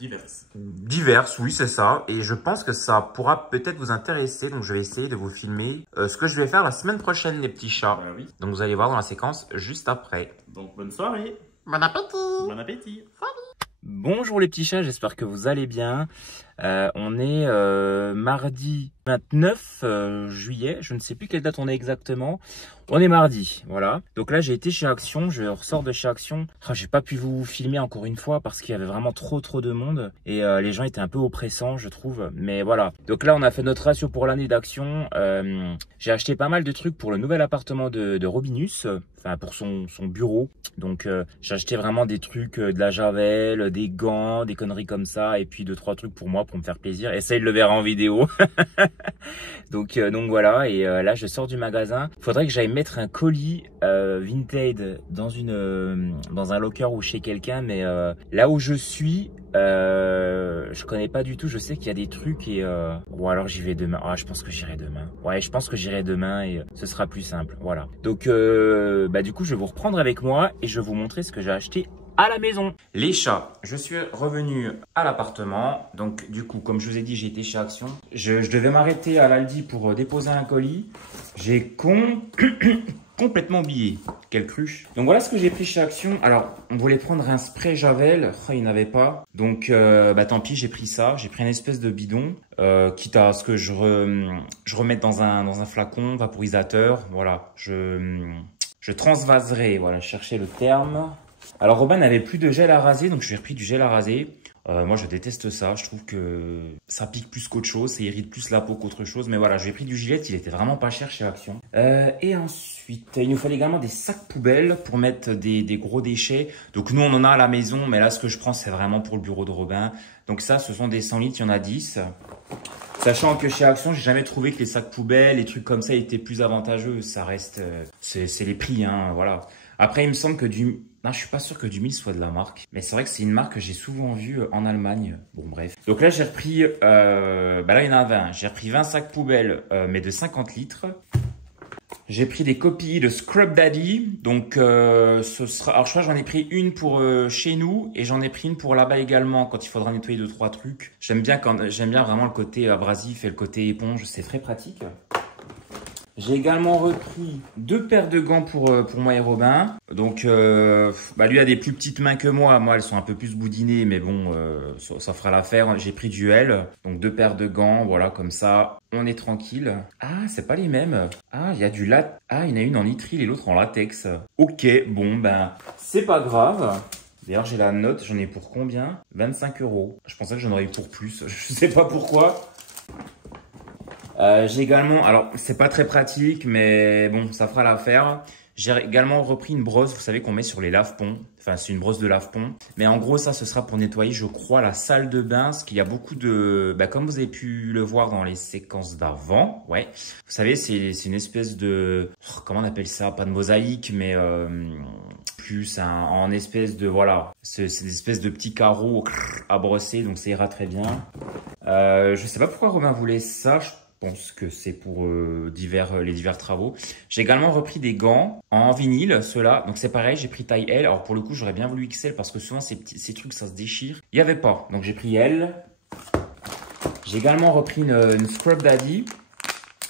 diverses, oui, c'est ça. Et je pense que ça pourra peut-être vous intéresser. Donc, je vais essayer de vous filmer ce que je vais faire la semaine prochaine, les petits chats. Bah, oui. Donc, vous allez voir dans la séquence juste après. Donc, bonne soirée. Bon appétit. Bon appétit. Bonjour les petits chats, j'espère que vous allez bien. On est mardi 29 juillet, je ne sais plus quelle date on est exactement. On est mardi, voilà. Donc là j'ai été chez Action, je ressors de chez Action. Oh, j'ai pas pu vous filmer encore une fois parce qu'il y avait vraiment trop de monde. Et les gens étaient un peu oppressants je trouve. Mais voilà, donc là on a fait notre ratio pour l'année d'Action. J'ai acheté pas mal de trucs pour le nouvel appartement de Robinus. Enfin pour son bureau. Donc j'ai acheté vraiment des trucs, de la javel, des gants, des conneries comme ça. Et puis 2-3 trucs pour moi pour me faire plaisir. Essaye de le voir en vidéo. donc voilà, et là je sors du magasin. Faudrait que j'aille mettre un colis Vinted dans un locker ou chez quelqu'un, mais là où je suis, je connais pas du tout. Je sais qu'il y a des trucs et ou alors j'y vais demain. Ah, je pense que j'irai demain. Ouais, je pense que j'irai demain et ce sera plus simple. Voilà. Donc du coup, je vais vous reprendre avec moi et je vais vous montrer ce que j'ai acheté à la maison. Les chats, je suis revenu à l'appartement. Donc du coup, comme je vous ai dit, j'ai été chez Action. Je devais m'arrêter à l'Aldi pour déposer un colis. J'ai complètement oublié. Quelle cruche. Donc voilà ce que j'ai pris chez Action. Alors, on voulait prendre un spray Javel. Oh, il n'y en avait pas. Donc, tant pis, j'ai pris ça. J'ai pris une espèce de bidon. Quitte à ce que je remette dans un flacon vaporisateur. Voilà. Je transvaserai. Voilà, je cherchais le terme. Alors, Robin n'avait plus de gel à raser. Donc, je lui ai repris du gel à raser. Moi, je déteste ça. Je trouve que ça pique plus qu'autre chose. Ça irrite plus la peau qu'autre chose. Mais voilà, j'ai pris du Gillette. Il était vraiment pas cher chez Action. Et ensuite, il nous fallait également des sacs poubelles pour mettre des gros déchets. Donc, nous, on en a à la maison. Mais là, ce que je prends, c'est vraiment pour le bureau de Robin. Donc ça, ce sont des 100 litres. Il y en a 10. Sachant que chez Action, j'ai jamais trouvé que les sacs poubelles, les trucs comme ça étaient plus avantageux. Ça reste... c'est les prix, hein. Voilà. Après, il me semble que non, je suis pas sûr que du 1000 soit de la marque. Mais c'est vrai que c'est une marque que j'ai souvent vue en Allemagne. Bon, bref. Donc là, j'ai repris... là, il y en a 20. J'ai repris 20 sacs poubelles, mais de 50 litres. J'ai pris des copies de Scrub Daddy. Donc, ce sera... Alors, je crois que j'en ai pris une pour chez nous. Et j'en ai pris une pour là-bas également, quand il faudra nettoyer 2-3 trucs. J'aime bien vraiment le côté abrasif et le côté éponge. C'est très pratique. J'ai également repris 2 paires de gants pour moi et Robin. Donc, lui a des plus petites mains que moi. Moi, elles sont un peu plus boudinées, mais bon, ça fera l'affaire. J'ai pris du L, donc 2 paires de gants, voilà, comme ça, on est tranquille. Ah, c'est pas les mêmes. Ah, il y a du Ah, il y en a une en nitrile et l'autre en latex. Ok, bon, c'est pas grave. D'ailleurs, j'ai la note, j'en ai pour combien? 25 €. Je pensais que j'en aurais eu pour plus. Je sais pas pourquoi. J'ai également, alors c'est pas très pratique, mais bon, ça fera l'affaire. J'ai également repris une brosse, vous savez qu'on met sur les lave-ponts. Enfin, c'est une brosse de lave-pont. Mais en gros, ça, ce sera pour nettoyer, je crois, la salle de bain. Parce qu'il y a beaucoup de... comme vous avez pu le voir dans les séquences d'avant. Ouais. Vous savez, c'est une espèce de... comment on appelle ça? Pas de mosaïque, mais... plus en espèce de... Voilà. C'est des espèces de petits carreaux à brosser. Donc, ça ira très bien. Je sais pas pourquoi Robin voulait ça. Je pense que c'est pour les divers travaux. J'ai également repris des gants en vinyle, ceux-là. Donc c'est pareil, j'ai pris taille L. Alors pour le coup, j'aurais bien voulu XL parce que souvent ces trucs, ça se déchire. Il n'y avait pas. Donc j'ai pris L. J'ai également repris une Scrub Daddy.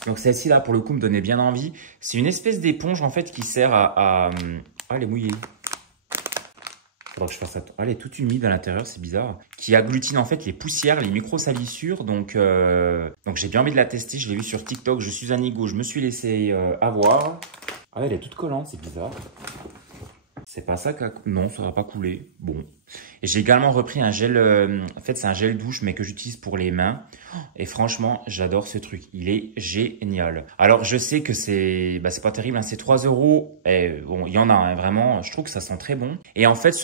Donc celle-ci là, pour le coup, me donnait bien envie. C'est une espèce d'éponge en fait qui sert à... Ah, elle est mouillée. Faudra que je fasse ça. Elle est toute humide à l'intérieur, c'est bizarre. Qui agglutine en fait les poussières, les micro-salissures. Donc j'ai bien envie de la tester. Je l'ai vu sur TikTok. Je suis un ego. Je me suis laissé avoir. Ah, elle est toute collante, c'est bizarre. C'est pas ça non, ça va pas couler. Bon. Et j'ai également repris un gel, en fait c'est un gel douche mais que j'utilise pour les mains. Et franchement, j'adore ce truc. Il est génial. Alors je sais que c'est pas terrible, hein, c'est 3 €. Et bon, il y en a hein, vraiment, je trouve que ça sent très bon. Et en fait,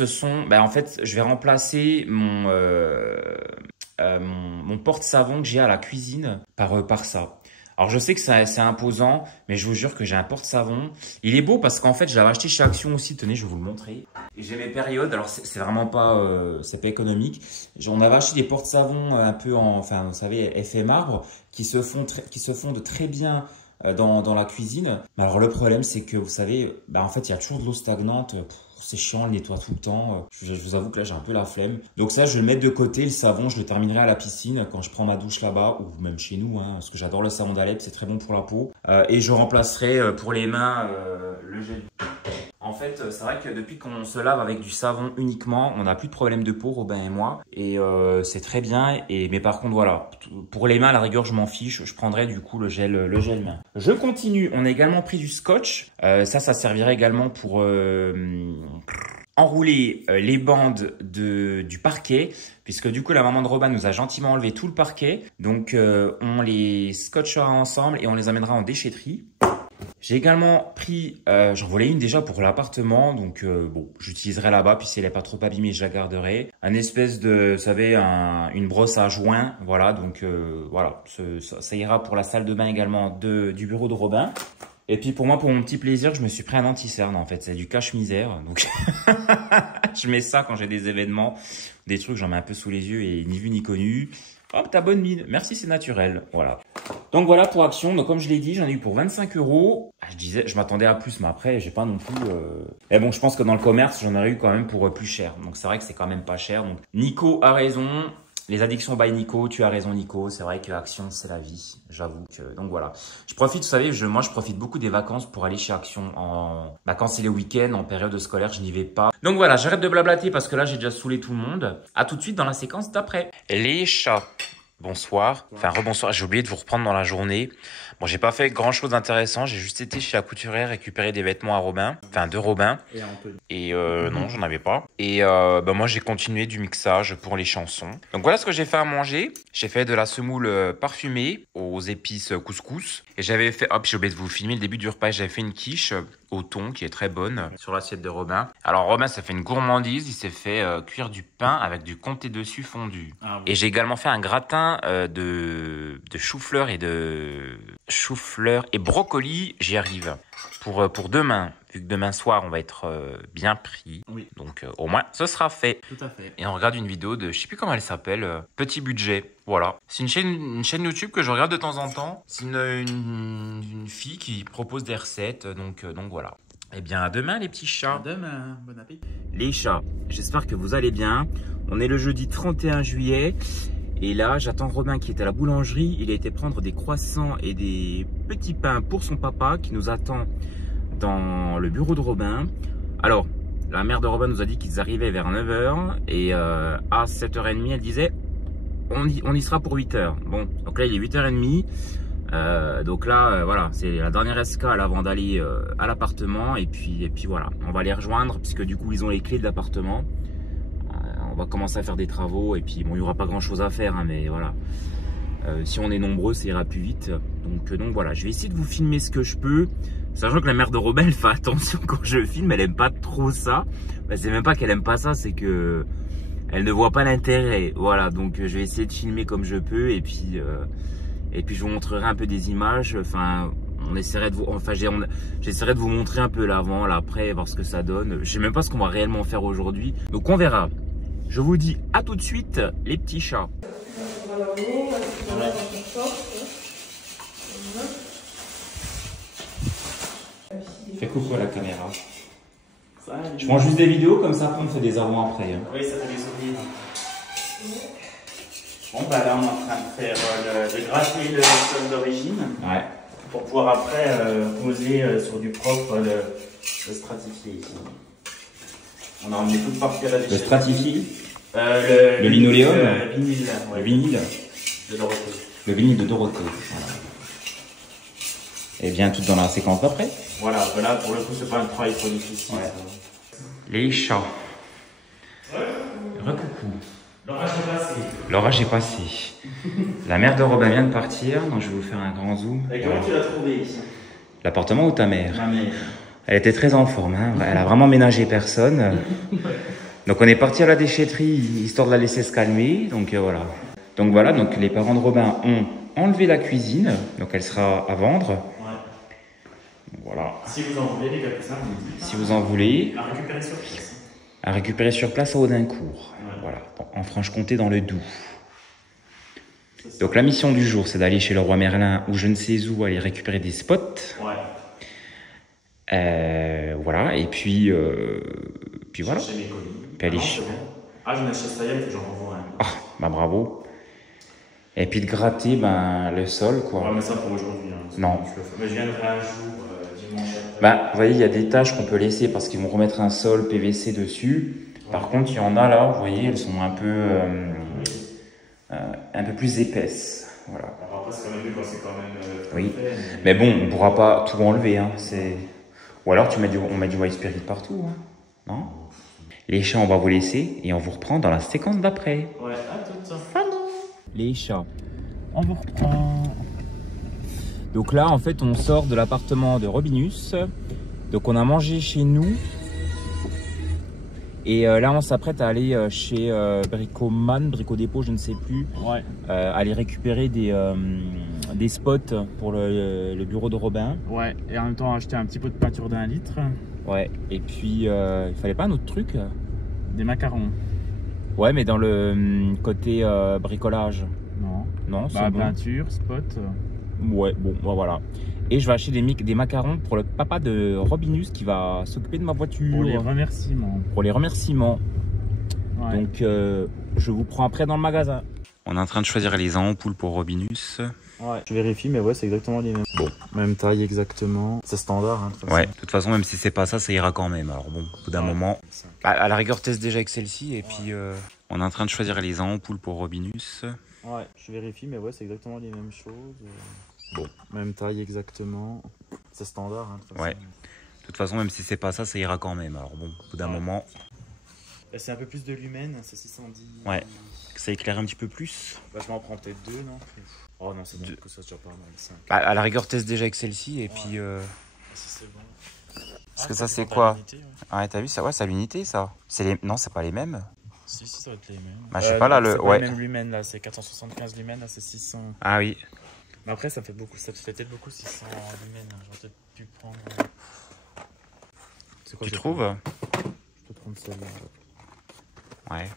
en fait, je vais remplacer mon porte-savon que j'ai à la cuisine par ça. Alors je sais que c'est imposant, mais je vous jure que j'ai un porte-savon. Il est beau parce qu'en fait je l'avais acheté chez Action aussi. Tenez, je vais vous le montrer. Et j'ai mes périodes. Alors c'est vraiment pas, c'est pas économique. On avait acheté des porte-savons un peu enfin vous savez effet marbre qui se fondent très bien dans la cuisine. Mais alors le problème c'est que vous savez, en fait il y a toujours de l'eau stagnante. C'est chiant, on le nettoie tout le temps. Je vous avoue que là, j'ai un peu la flemme. Donc ça, je vais le mettre de côté. Le savon, je le terminerai à la piscine quand je prends ma douche là-bas ou même chez nous. Hein, parce que j'adore le savon d'Alep, c'est très bon pour la peau. Et je remplacerai pour les mains le gel. En fait, c'est vrai que depuis qu'on se lave avec du savon uniquement, on n'a plus de problème de peau, Robin et moi. Et c'est très bien. Mais par contre, voilà, pour les mains, à la rigueur, je m'en fiche. Je prendrai du coup le gel main. Je continue. On a également pris du scotch. Ça servirait également pour enrouler les bandes du parquet. Puisque du coup, la maman de Robin nous a gentiment enlevé tout le parquet. Donc, on les scotchera ensemble et on les amènera en déchetterie. J'ai également pris, j'en volais une déjà pour l'appartement, donc bon, j'utiliserai là-bas, puis si elle n'est pas trop abîmée, je la garderai. Un espèce de, vous savez, une brosse à joint, voilà, donc voilà, ça ira pour la salle de bain également du bureau de Robin. Et puis pour moi, pour mon petit plaisir, je me suis pris un anti-cerne en fait, c'est du cache-misère, donc je mets ça quand j'ai des événements, des trucs, j'en mets un peu sous les yeux et ni vu ni connu. Hop, ta bonne mine. Merci, c'est naturel. Voilà. Donc voilà pour Action. Donc comme je l'ai dit, j'en ai eu pour 25 €. Je m'attendais à plus, mais après, j'ai pas non plus. Mais bon, je pense que dans le commerce, j'en aurais eu quand même pour plus cher. Donc c'est vrai que c'est quand même pas cher. Donc Nico a raison. Les addictions by Nico, tu as raison Nico. C'est vrai que Action, c'est la vie. J'avoue que. Donc voilà. Je profite, vous savez, moi je profite beaucoup des vacances pour aller chez Action quand c'est les week-ends, en période scolaire, je n'y vais pas. Donc voilà, j'arrête de blablater parce que là, j'ai déjà saoulé tout le monde. À tout de suite dans la séquence d'après. Les chats. Bonsoir, enfin rebonsoir, j'ai oublié de vous reprendre dans la journée. Bon, j'ai pas fait grand chose d'intéressant, j'ai juste été chez la couturière récupérer des vêtements à Robin, enfin de Robin. Et non, j'en avais pas. Et moi j'ai continué du mixage pour les chansons. Donc voilà ce que j'ai fait à manger. J'ai fait de la semoule parfumée aux épices couscous. Et j'avais fait, hop, j'ai oublié de vous filmer le début du repas, j'avais fait une quiche au thon qui est très bonne sur l'assiette de Robin. Alors Robin, ça fait une gourmandise, il s'est fait cuire du pain avec du comté dessus fondu. Ah, oui. Et j'ai également fait un gratin de chou-fleur et brocoli, j'y arrive. Pour demain, vu que demain soir on va être bien pris, oui. Donc au moins ce sera fait. Tout à fait. Et on regarde une vidéo de, je sais plus comment elle s'appelle, Petit Budget. Voilà, c'est une chaîne YouTube que je regarde de temps en temps. C'est une fille qui propose des recettes, donc voilà. Eh bien à demain les petits chats. À demain, bon appétit. Les chats, j'espère que vous allez bien. On est le jeudi 31 juillet. Et là, j'attends Robin qui est à la boulangerie. Il a été prendre des croissants et des petits pains pour son papa qui nous attend dans le bureau de Robin. Alors, la mère de Robin nous a dit qu'ils arrivaient vers 9 h. Et à 7h30, elle disait on y sera pour 8 h. Bon, donc là, il est 8h30. Donc là, voilà, c'est la dernière escale avant d'aller à l'appartement. Et puis voilà, on va les rejoindre puisque du coup, ils ont les clés de l'appartement. On va commencer à faire des travaux et puis bon, il n'y aura pas grand chose à faire, hein, mais voilà. Si on est nombreux, ça ira plus vite. Donc voilà, je vais essayer de vous filmer ce que je peux. Sachant que la mère de Robin, elle fait attention quand je filme, elle aime pas trop ça. Ben, c'est même pas qu'elle aime pas ça, c'est que elle ne voit pas l'intérêt. Voilà, donc je vais essayer de filmer comme je peux et puis je vous montrerai un peu des images. Enfin, j'essaierai de vous montrer un peu l'avant, l'après, voir ce que ça donne. Je sais même pas ce qu'on va réellement faire aujourd'hui. Donc on verra. Je vous dis à tout de suite, les petits chats. Fais coucou à la caméra. Je prends juste des vidéos, comme ça après on fait des avant-après. Hein. Oui, ça fait des souvenirs. Bon, bah là on est en train de faire de gratter le sol d'origine. Ouais. Pour pouvoir après poser sur du propre le stratifié ici. On a emmené toute partie à la déchetterie. Le stratifié le linoléum. Vinyle. Ouais. Le vinyle. De Dorothée. Le vinyle de Dorothée. Voilà. Et bien tout dans la séquence d'après. Voilà, pour le coup c'est pas un travail trop difficile. Ouais. Les chats. Recoucou. L'orage est passé. La mère de Robin vient de partir, donc je vais vous faire un grand zoom. Et comment tu l'as trouvé? L'appartement ou ta mère? Ma mère. Elle était très en forme, hein. Elle a vraiment ménagé personne. Donc on est parti à la déchetterie, histoire de la laisser se calmer. Donc voilà. Donc les parents de Robin ont enlevé la cuisine, donc elle sera à vendre. Ouais. Voilà. Si vous en voulez, les gars, ça, vous me dites. Si vous en voulez, À récupérer sur place. à récupérer sur place à Audincourt. Ouais. Voilà, en Franche-Comté, dans le Doubs. Donc la mission du jour, c'est d'aller chez le roi Merlin ou je ne sais où, aller récupérer des spots. Ouais. Voilà, et puis voilà. Chez mes colis. Puis aller Non, chez- c'est bon. Ah, j'en ai chez Sayem, faut que j'en renvoie un. Ah, bah bravo. Et puis de gratter le sol, quoi. Ouais, mais ça pour aujourd'hui. Hein. Non. Je le fais. Mais je viendrai un jour, dimanche après. Bah, vous voyez, il y a des tâches qu'on peut laisser parce qu'ils vont remettre un sol PVC dessus. Par contre, il y en a là, vous voyez, elles sont un peu plus épaisses. Voilà. Alors après, c'est quand même mieux quand c'est quand même. Oui. fait, Mais bon, on ne pourra pas tout enlever. Hein. Ou alors, on met du white spirit partout. Hein. Non? Les chats, on va vous laisser et on vous reprend dans la séquence d'après. Ouais, à tout ça. Les chats. On vous reprend. Donc là, en fait, on sort de l'appartement de Robinus. Donc on a mangé chez nous. Et là, on s'apprête à aller chez Bricoman, Brico-Dépôt, je ne sais plus. Ouais. Aller récupérer des spots pour le bureau de Robin. Ouais, et en même temps, acheter un petit pot de peinture d'1 litre. Ouais. Et puis, il fallait pas un autre truc? Des macarons. Ouais, mais dans le côté bricolage. Non. Non, c'est Bah, bon. peinture, spot. Ouais, bon, bah, voilà. Et je vais acheter des macarons pour le papa de Robinus qui va s'occuper de ma voiture. Pour les remerciements. Pour les remerciements. Ouais. Donc, je vous prends après dans le magasin. On est en train de choisir les ampoules pour Robinus. Ouais. Je vérifie, mais ouais, c'est exactement les mêmes. Bon. Même taille exactement. C'est standard, hein, de toute façon. Ouais, de toute façon, même si c'est pas ça, ça ira quand même. Alors bon, au bout d'un moment. À la rigueur, teste déjà avec celle-ci. Et puis, on est en train de choisir les ampoules pour Robinus. Ouais, je vérifie, mais ouais, c'est exactement les mêmes choses. Bon. Même taille exactement. C'est standard, hein, de toute façon. Ouais. De toute façon, même si c'est pas ça, ça ira quand même. Alors bon, au bout d'un moment, Et c'est un peu plus de lumen, c'est 610. Ouais. ça éclaire un petit peu plus. Bah, je m'en prends peut-être 2, non? Oh non, c'est bon, que ça se tire pas mal, 5. À la rigueur, teste déjà avec celle-ci. Et puis. Si c'est bon. Parce que ça, c'est quoi? Ah, t'as vu ça? Ouais, c'est à l'unité, ça. Non, c'est pas les mêmes. Si, ça va être les mêmes. Bah, je sais pas, là, non, le. c'est pas Ouais. les mêmes lumens, là, c'est 475 lumens, là, c'est 600. Ah oui. Mais après, ça fait beaucoup, ça fait peut-être beaucoup 600 lumens. J'aurais peut-être pu prendre. C'est quoi, Tu je vais trouves? prendre Je peux prendre celle-là. Ouais.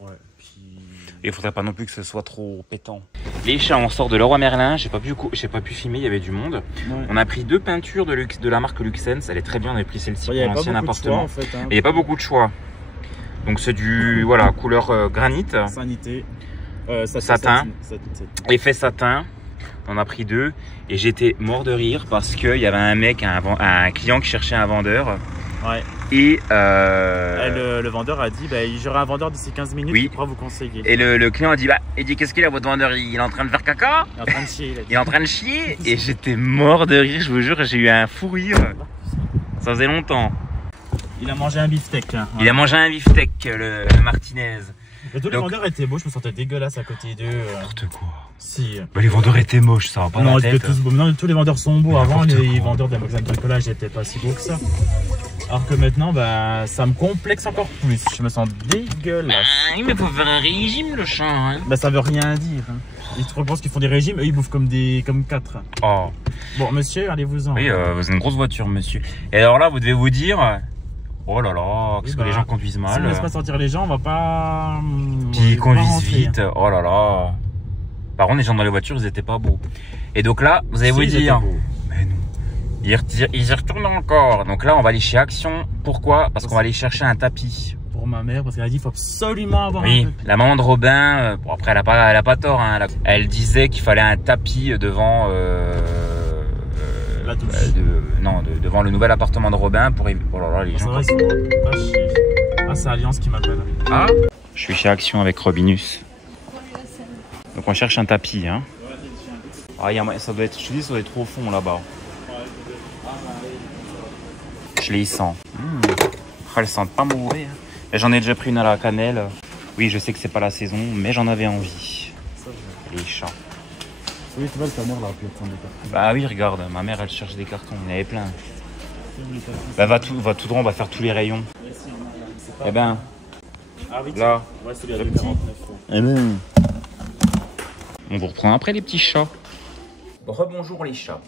Ouais, puis. Et il faudrait pas non plus que ce soit trop pétant. Les chats, on sort de Leroy Merlin. J'ai pas pu filmer, il y avait du monde. Ouais. On a pris 2 peintures de la marque Luxens. Elle est très bien, on a pris celle-ci Il n'y pour avait pas l'ancien beaucoup de choix, appartement. en fait. Hein. Il n'y a pas beaucoup de choix. Donc c'est du voilà couleur granit, Sanité. Satin. Satin. effet satin. On a pris 2 et j'étais mort de rire parce qu'il y avait un mec, un client qui cherchait un vendeur. Ouais. Et, Le vendeur a dit bah, j'aurai un vendeur d'ici 15 minutes Oui. qui pourra vous conseiller. et le client a dit qu'est-ce qu'il a votre vendeur? Il est en train de faire caca? Il est en train de chier. Il est en train de chier? Et j'étais mort de rire, je vous jure, j'ai eu un fou rire. Ça faisait longtemps. Il a mangé un beefsteak. Hein. Il a mangé un beefsteak, le Martinez. Et tous les Donc- vendeurs étaient beaux, je me sentais dégueulasse à côté d'eux. N'importe quoi. Si. Bah, les vendeurs étaient moches, ça va pas Non, la ils étaient tête. tous beaux. Maintenant, tous les vendeurs sont beaux. Mais Avant, n'importe les quoi. vendeurs des magasins de bricolage n'étaient pas si beaux que ça. Alors que maintenant, bah, ça me complexe encore plus. Je me sens dégueulasse. Ah, mais faut faire un régime, le chat. Hein. Bah, ça veut rien dire. Hein. Ils pensent qu'ils font des régimes, eux ils bouffent comme 4. Oh. Bon, monsieur, allez-vous-en. Oui, vous avez une grosse voiture, monsieur. Et alors là, vous devez vous dire, oh là là, qu'est-ce Oui, que les bah, gens conduisent Si on mal. ne laisse pas sortir les gens, on va pas. Puis on ils va conduisent rentrer, vite, hein. oh là là. Par contre, les gens dans les voitures, ils étaient pas beaux. Et donc là, vous allez Si, vous ils dire, étaient beaux. mais non. Ils y retournent encore. Donc là, on va aller chez Action. Pourquoi? Parce qu'on va aller chercher un tapis. Pour ma mère, parce qu'elle a dit qu'il faut absolument avoir un Oui, tapis. la maman de Robin, bon après elle a pas tort, hein, elle disait qu'il fallait un tapis devant La douche. devant le nouvel appartement de Robin pour oh là là les Ah, c'est gens. vrai, ils sont pas chier. Ah, c'est Alliance qui m'appelle. Ah, je suis chez Action avec Robinus. Donc on cherche un tapis, hein. Ah, ça doit être, je te dis, ça doit être au fond là-bas. Je les sens. elles sentent pas mauvais. Hein. Et j'en ai déjà pris une à la cannelle. Oui, je sais que c'est pas la saison, mais j'en avais envie. Les chats. Oui, tu vois, ta mère là, a pu prendre des cartons. Bah oui, regarde, ma mère, elle cherche des cartons. Il y en avait plein. Bah va tout droit, on va faire tous les rayons. Eh ben, Ah oui, là. ouais, c'est bien Le le petit. 49. Eh ben. On vous reprend après les petits chats. Rebonjour les chats.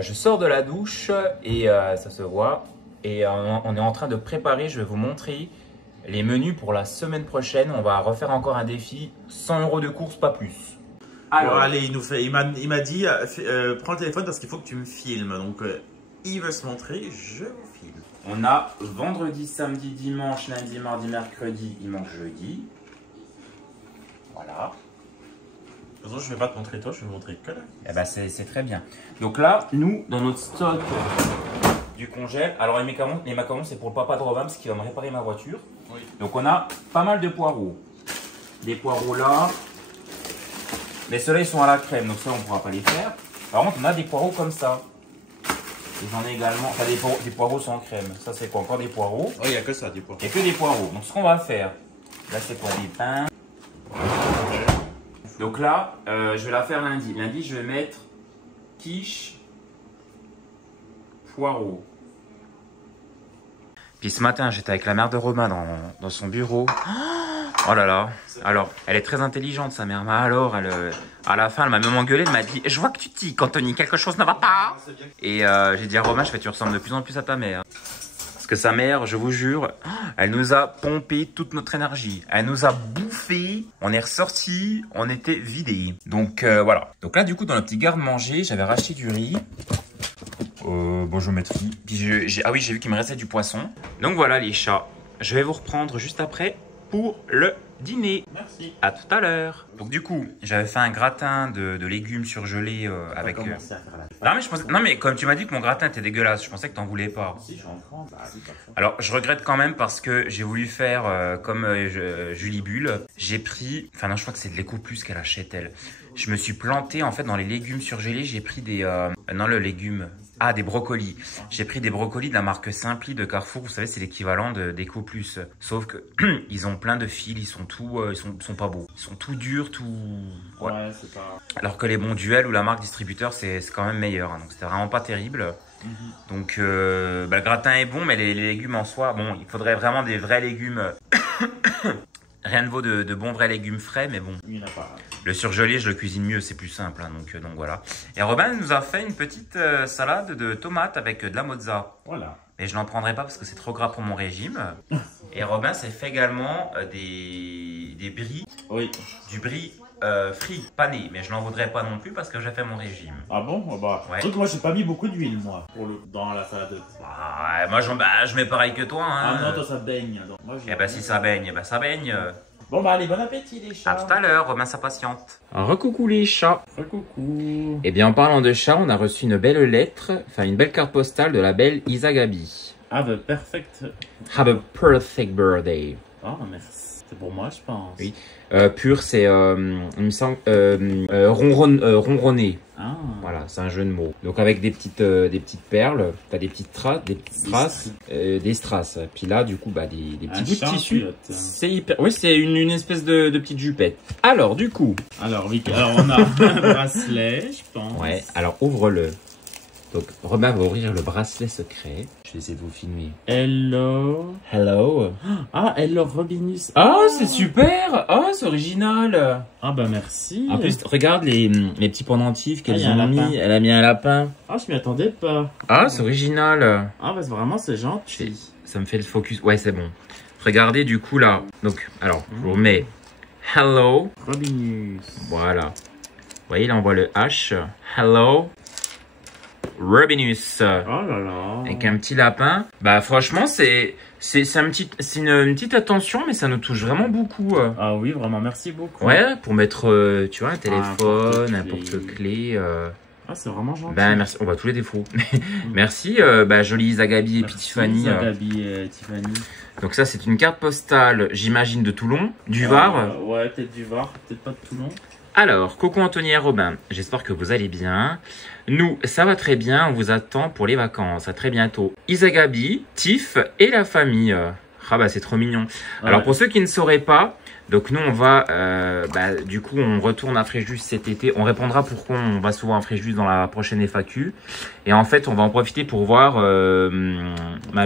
Je sors de la douche et ça se voit. Et on est en train de préparer, je vais vous montrer les menus pour la semaine prochaine. On va refaire encore un défi, 100 € de course, pas plus. Alors, allez, il m'a dit, prends le téléphone parce qu'il faut que tu me filmes. Donc, il veut se montrer, je vous filme. On a vendredi, samedi, dimanche, lundi, mardi, mercredi, il manque jeudi. Voilà. De toute façon, je ne vais pas te montrer toi, je vais te montrer que là. Eh ben c'est très bien. Donc là, nous, dans notre stock du congèle, alors les macarons c'est pour le papa de Robin parce qu'il va me réparer ma voiture. Oui. Donc on a pas mal de poireaux. Des poireaux là. Mais ceux-là ils sont à la crème, donc ça on ne pourra pas les faire. Par contre, on a des poireaux comme ça. Et j'en ai également, enfin des poireaux sans crème. Ça c'est quoi? Encore des poireaux. Oh, il n'y a que ça, dis pas. Il n'y a que des poireaux. Donc ce qu'on va faire, là c'est pour des pains. Donc là, je vais la faire lundi. Lundi, je vais mettre quiche, poireaux. Puis ce matin, j'étais avec la mère de Romain dans son bureau. Oh là là. Alors, elle est très intelligente, sa mère. Mais alors, à la fin, elle m'a même engueulé. Elle m'a dit, je vois que tu tiques, Anthony, quelque chose ne va pas. Et j'ai dit à Romain, tu ressembles de plus en plus à ta mère. Parce que sa mère, je vous jure, elle nous a pompé toute notre énergie. Elle nous a bouffé. On est ressorti, on était vidés. Donc voilà. Donc là, du coup, dans le petit garde-manger, j'avais racheté du riz. Bon, je vais mettre riz. Puis ah oui, j'ai vu qu'il me restait du poisson. Donc voilà les chats. Je vais vous reprendre juste après pour le dîner. Merci. À tout à l'heure. Donc du coup, j'avais fait un gratin de légumes surgelés avec... Non mais comme tu m'as dit que mon gratin était dégueulasse, je pensais que t'en voulais pas. Si, je suis en France. Bah, si, parfait. Alors je regrette quand même parce que j'ai voulu faire comme Julie Bulle. J'ai pris... Enfin non, je crois que c'est de l'Eco Plus qu'elle achète elle. Je me suis planté en fait dans les légumes surgelés. J'ai pris des... non, le légume... Ah, des brocolis. J'ai pris des brocolis de la marque Simpli de Carrefour. Vous savez, c'est l'équivalent d'Eco Plus. Sauf que ils ont plein de fils, ils sont tout, ils sont pas beaux. Ils sont tout durs, tout... Ouais. Ouais, c'est pas... Alors que les bons Duel ou la marque distributeur, c'est quand même meilleur. Hein. Donc c'était vraiment pas terrible. Donc le gratin est bon, mais les légumes en soi, bon, il faudrait vraiment des vrais légumes. Rien ne vaut de bons vrais légumes frais, mais bon. Il n'y en a pas. Le surgelé, je le cuisine mieux, c'est plus simple. Hein, donc voilà. Et Robin nous a fait une petite salade de tomates avec de la mozza. Voilà. Mais je n'en prendrai pas parce que c'est trop gras pour mon régime. Et Robin s'est fait également des bris. Oui. Du bris frit, pané. Mais je n'en voudrais pas non plus parce que j'ai fait mon régime. Ah bon? Ah bah. Ouais. Truc, moi, j'ai pas mis beaucoup d'huile, moi, dans la salade. Ah, ouais, moi, je mets pareil que toi. Hein. Ah non, toi, ça baigne. Donc, moi, Eh ben si ça baigne, eh ben ça baigne. Bon, bah, allez, bon appétit, les chats. À tout à l'heure, Romain s'impatiente. Recoucou les chats. Coucou. Eh bien en parlant de chats, on a reçu une belle lettre, enfin une belle carte postale de la belle Isa Gabi. Have a perfect... Have a perfect birthday. Oh, merci. C'est pour moi, je pense. Oui. Pur, c'est, il me semble, ronronner. Ah. Voilà, c'est un jeu de mots. Donc avec des petites perles, t'as des petites strass, des strass. Puis là, du coup, bah des petits bouts de tissu. culotte. C'est hyper. Oui, c'est une espèce de petite jupette. Alors, du coup. Alors, on a un bracelet, je pense. Ouais. Alors ouvre-le. Donc Romain va ouvrir le bracelet secret. Je vais essayer de vous filmer. Hello. Hello. Ah, Hello Robinus. Ah, c'est super. Ah, c'est original. Ah bah merci. En plus, regarde les petits pendentifs qu'elles il y a un ont mis. lapin. Elle a mis un lapin. Ah, je m'y attendais pas. Ah, c'est original. Ah bah vraiment, c'est gentil. Ça me fait le focus. Ouais, c'est bon. Regardez du coup là. Donc, alors, je vous remets hello. Robinus. Voilà. Vous voyez, là, on voit le H. Hello. Robinus. Oh là là. Avec un petit lapin. Bah, franchement, c'est une petite attention, mais ça nous touche vraiment beaucoup. Ah oui, vraiment, merci beaucoup. Ouais, pour mettre, tu vois, un téléphone, un porte-clés. porte-clés. Ah, c'est vraiment gentil. Ben, merci. On va tous les défauts. Merci, bah, jolie Isa Gabi et puis Tiffany. Gabi et Tiffany. Donc ça, c'est une carte postale, j'imagine, de Toulon, du Var. Ouais, peut-être du Var, peut-être pas de Toulon. Alors, coucou Anthony et Robin, j'espère que vous allez bien. Nous, ça va très bien, on vous attend pour les vacances, à très bientôt. Isagabi, Tiff et la famille. Ah bah c'est trop mignon. Alors pour ceux qui ne sauraient pas, donc nous on va, du coup on retourne à Fréjus cet été. On répondra pourquoi on va souvent à Fréjus dans la prochaine FAQ. Et en fait on va en profiter pour voir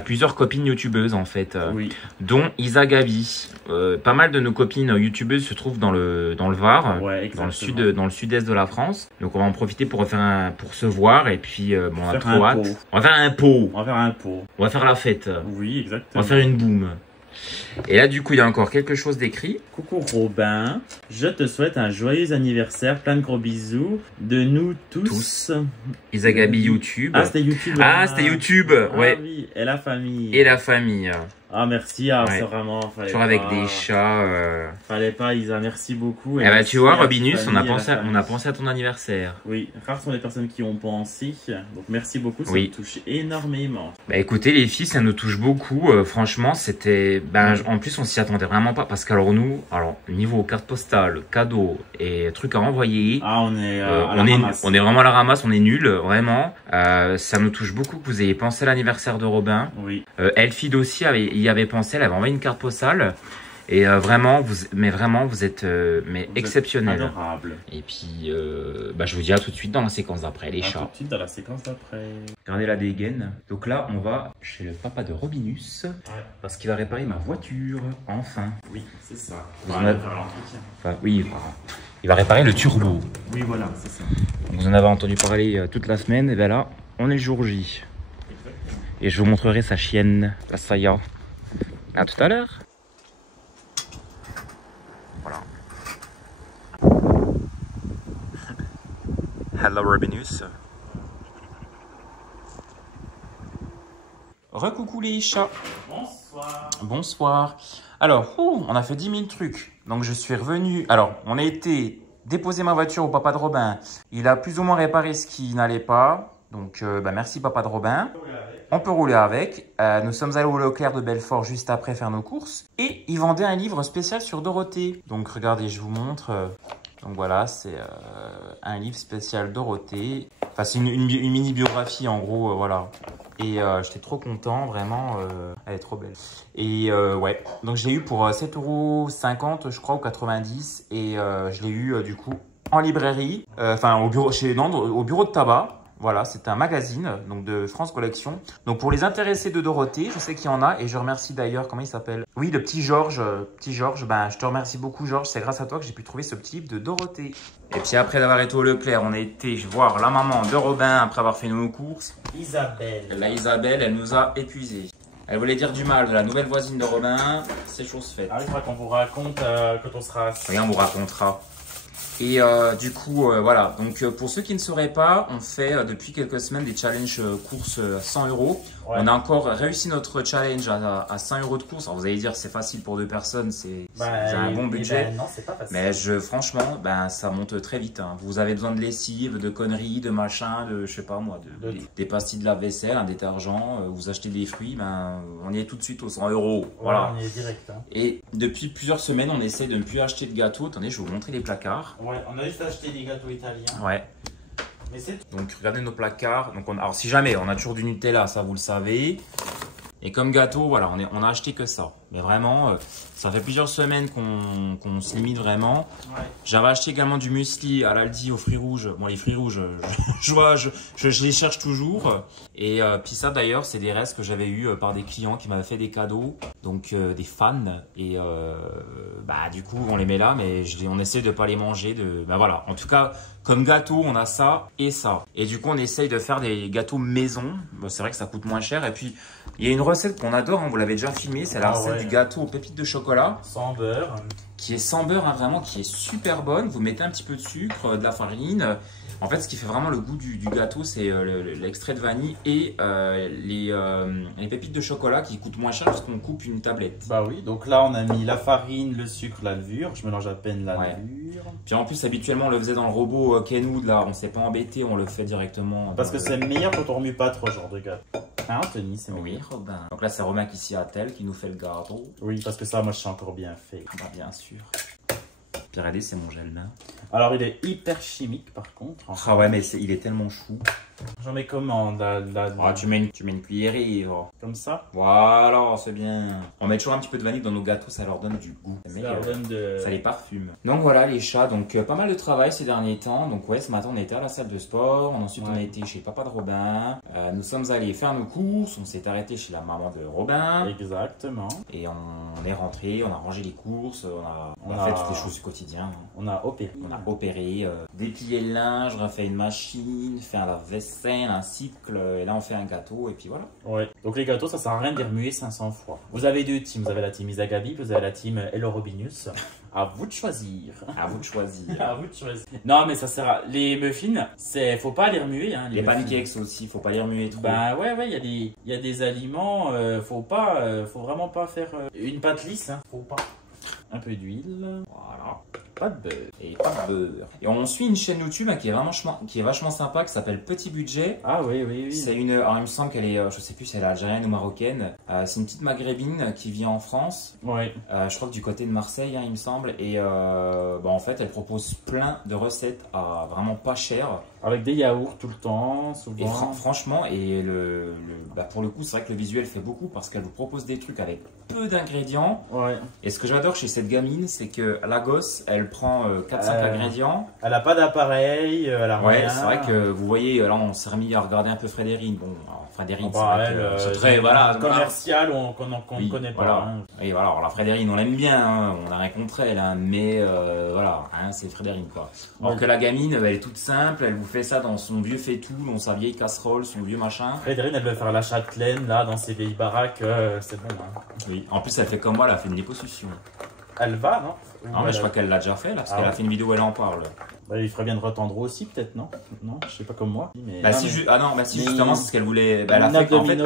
plusieurs copines youtubeuses en fait, dont Isagabi. Pas mal de nos copines youtubeuses se trouvent dans le Var, dans le sud-est de la France. Donc on va en profiter pour se voir et puis on a trop hâte. On va faire un pot. On va faire un pot. On va faire la fête. Oui, exactement. On va faire une boum. Et là, du coup, il y a encore quelque chose d'écrit. Coucou Robin, je te souhaite un joyeux anniversaire, plein de gros bisous de nous tous. Isagabi YouTube. Ah, c'était YouTube. Ah, c'était YouTube, ouais. Ah oui, et la famille. Et la famille. Ah, merci, c'est vraiment... Toujours avec des chats. Fallait pas, Isa, merci beaucoup. Et bah, tu vois, Robinus, on a pensé à ton anniversaire. Oui, rares sont les personnes qui ont pensé. Donc, merci beaucoup, ça me touche énormément. Bah, écoutez, les filles, ça nous touche beaucoup. Franchement, c'était... en plus, on s'y attendait vraiment pas. Parce qu'alors, nous, niveau carte postale, cadeaux et trucs à envoyer... Ah, on est on est vraiment à la ramasse, on est nuls, vraiment. Ça nous touche beaucoup que vous ayez pensé à l'anniversaire de Robin. Oui. Elfide aussi y avait pensé, elle avait envoyé une carte postale. Et vraiment, vous êtes exceptionnel. Adorable. Et puis, je vous dis à tout de suite dans la séquence d'après, les chats. Tout de suite dans la séquence d'après. Regardez la dégaine. Donc là, on va chez le papa de Robinus. Parce qu'il va réparer ma voiture, enfin. Oui, c'est ça. Il va réparer le turbo. Oui, voilà, c'est ça. Vous en avez entendu parler toute la semaine. Et bien là, on est le jour J. Et je vous montrerai sa chienne, la Saya. À tout à l'heure. Voilà. Hello Robinus. Recoucou les chats. Bonsoir. Bonsoir. Alors, on a fait 10 000 trucs. Donc je suis revenu. Alors, on a été déposer ma voiture au papa de Robin. Il a plus ou moins réparé ce qui n'allait pas. Donc, merci papa de Robin. On peut rouler avec. Nous sommes allés au Leclerc de Belfort juste après faire nos courses. Et ils vendaient un livre spécial sur Dorothée. Donc, regardez, je vous montre. Donc voilà, c'est un livre spécial Dorothée. Enfin, c'est une mini-biographie en gros, voilà. Et j'étais trop content, vraiment, elle est trop belle. Et ouais, donc je l'ai eu pour 7,50 € je crois, ou 90. Et je l'ai eu du coup en librairie, au bureau, chez Nantes, au bureau de tabac. Voilà, c'est un magazine donc de France Collection. Donc pour les intéressés de Dorothée, je sais qu'il y en a et je remercie d'ailleurs, comment il s'appelle? Oui, le petit Georges. Petit Georges, je te remercie beaucoup Georges, c'est grâce à toi que j'ai pu trouver ce petit livre de Dorothée. Et puis après d'avoir été au Leclerc, on a été voir la maman de Robin après avoir fait nos courses. Isabelle. La Isabelle, elle nous a épuisés. Elle voulait dire du mal de la nouvelle voisine de Robin, c'est chose faite. Ah, il faudra qu'on vous raconte quand on sera... Rien, on vous racontera. Et du coup, voilà. Donc, pour ceux qui ne sauraient pas, on fait depuis quelques semaines des challenges courses à 100 €. Ouais. On a encore réussi notre challenge à 100 € de course. Alors, vous allez dire, c'est facile pour 2 personnes, c'est un bon budget. Non, c'est pas facile. Mais franchement, ça monte très vite. Hein. Vous avez besoin de lessive, de conneries, de machin, de, je sais pas moi, des pastilles de lave-vaisselle, un détergent. Vous achetez des fruits, on y est tout de suite aux 100 €. Ouais, voilà. On y est direct. Hein. Et depuis plusieurs semaines, on essaie de ne plus acheter de gâteaux. Attendez, je vais vous montrer les placards. Ouais, on a juste acheté des gâteaux italiens. Ouais. Mais c'est... Donc regardez nos placards. Donc alors si jamais on a toujours du Nutella, ça vous le savez. Et comme gâteau, voilà, on a acheté que ça. Mais vraiment, ça fait plusieurs semaines qu'on se limite vraiment. Ouais. J'avais acheté également du muesli à l'Aldi aux fruits rouges. Bon, les fruits rouges, je les cherche toujours. Et puis ça d'ailleurs, c'est des restes que j'avais eu par des clients qui m'avaient fait des cadeaux. Donc des fans. Et du coup, on les met là, mais on essaie de ne pas les manger. Voilà, en tout cas, comme gâteau, on a ça et ça. Et du coup, on essaye de faire des gâteaux maison. Bon, c'est vrai que ça coûte moins cher. Et puis, il y a une recette qu'on adore, hein, vous l'avez déjà filmée, c'est la recette du gâteau aux pépites de chocolat. Sans beurre. Qui est sans beurre, hein, vraiment, qui est super bonne. Vous mettez un petit peu de sucre, de la farine. En fait, ce qui fait vraiment le goût du gâteau, c'est l'extrait de vanille et les pépites de chocolat qui coûtent moins cher parce qu'on coupe une tablette. Bah oui, donc là, on a mis la farine, le sucre, la levure. Je mélange à peine la levure. Puis en plus, habituellement, on le faisait dans le robot Kenwood, là. On ne s'est pas embêté, on le fait directement. Parce que c'est meilleur quand on remue pas trop, genre de gâteau. Hein, Anthony, c'est meilleur. Oui, Robin. Donc là, c'est Romain qui s'y attelle, qui nous fait le gâteau. Oui, parce que ça, moi, je sais encore bien fait. Ah bah, bien sûr. Puis regardez, c'est mon gel main. Alors, il est hyper chimique par contre. Ah ouais, mais il est tellement chou. J'en mets comment Ah, tu mets une cuillerée. Comme ça. Voilà, c'est bien. On met toujours un petit peu de vanille dans nos gâteaux, ça leur donne du goût. Ça leur donne de... Ça les parfume. Donc voilà les chats, donc pas mal de travail ces derniers temps. Donc ouais, ce matin on était à la salle de sport, ensuite on a été chez papa de Robin. Nous sommes allés faire nos courses, on s'est arrêté chez la maman de Robin. Exactement. Et on est rentré, on a rangé les courses, on a fait toutes les choses du quotidien. On a opéré. On a opéré, déplié le linge, refait une machine, fait un lave-vaisselle, un cycle, et là on fait un gâteau et puis voilà. Ouais. Donc les gâteaux, ça sert à rien de les remuer 500 fois. Vous avez deux teams, vous avez la team Isagabi, vous avez la team Hello Robinus. À vous de choisir. À vous de choisir. À vous de choisir. Non mais ça sert à... Les muffins, faut pas les remuer. Hein, les muffins. pancakes aussi, faut pas les remuer trop. Bah ouais, il y a des aliments, faut vraiment pas faire une pâte lisse. Hein. Faut pas. Un peu d'huile. Voilà. Pas de beurre. Et pas de beurre. Et on suit une chaîne YouTube qui est vachement sympa, qui s'appelle Petit Budget. Ah oui, oui, oui. C'est une, alors il me semble qu'elle est, je sais plus si elle est algérienne ou marocaine. C'est une petite maghrébine qui vit en France. Ouais. Je crois que du côté de Marseille, hein, il me semble. Et en fait, elle propose plein de recettes à vraiment pas cher. Avec des yaourts tout le temps, souvent. Et franchement, et pour le coup, c'est vrai que le visuel fait beaucoup parce qu'elle vous propose des trucs avec peu d'ingrédients. Ouais. Et ce que j'adore chez cette gamine, c'est que la gosse, elle prend 4-5 ingrédients. Elle a pas d'appareil, elle a rien. Ouais, c'est vrai que vous voyez, là on s'est remis à regarder un peu Frédéric. Bon, alors Frédéric, c'est très commercial qu'on ne connaît pas. Voilà. Hein. Et voilà, alors la Frédéric, on l'aime bien, hein, on n'a rien contre elle, hein, mais voilà, hein, c'est Frédéric quoi. Alors que la gamine, elle est toute simple, elle vous fait ça dans son vieux faitout, dans sa vieille casserole, son vieux machin. Frédéric, elle veut faire la châtelaine là dans ses vieilles baraques, c'est bon. Hein. Oui, en plus elle fait comme moi, elle a fait une liposuction. Elle va, non? Non, mais je crois qu'elle l'a déjà fait là, parce qu'elle a fait une vidéo où elle en parle. Bah, il ferait bien de retendre aussi, peut-être, non? Non, je sais pas comme moi. Mais... Justement, c'est ce qu'elle voulait. Bah, elle a fait en fait.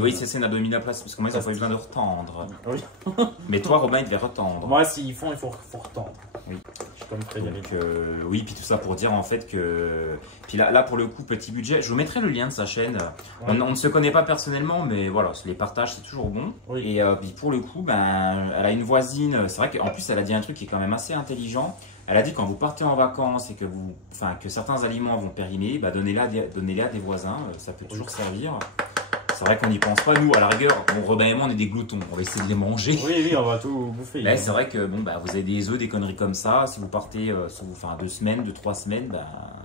Oui, c'est une abdominoplastie, parce que moi, ils n'ont pas eu besoin de retendre. Oui. Mais toi, Robin, il devait retendre. Moi, s'ils font, il faut retendre. Oui. Je suis comme Frédéric. Donc, oui, puis tout ça pour dire en fait que. Puis là, pour le coup, Petit Budget, je vous mettrai le lien de sa chaîne. Ouais. On ne se connaît pas personnellement, mais voilà, les partages, c'est toujours bon. Oui. Et puis pour le coup, elle a une voisine. C'est vrai qu'en plus, elle a dit un truc qui est quand même assez intelligent. Elle a dit quand vous partez en vacances et que certains aliments vont périmer, donnez-les à des voisins, ça peut toujours servir. C'est vrai qu'on n'y pense pas, nous, à la rigueur, Robin et moi, on est des gloutons, on va essayer de les manger. Oui, on va tout bouffer. Là, c'est vrai que vous avez des œufs, des conneries comme ça, si vous partez 2 semaines, 2-3 semaines,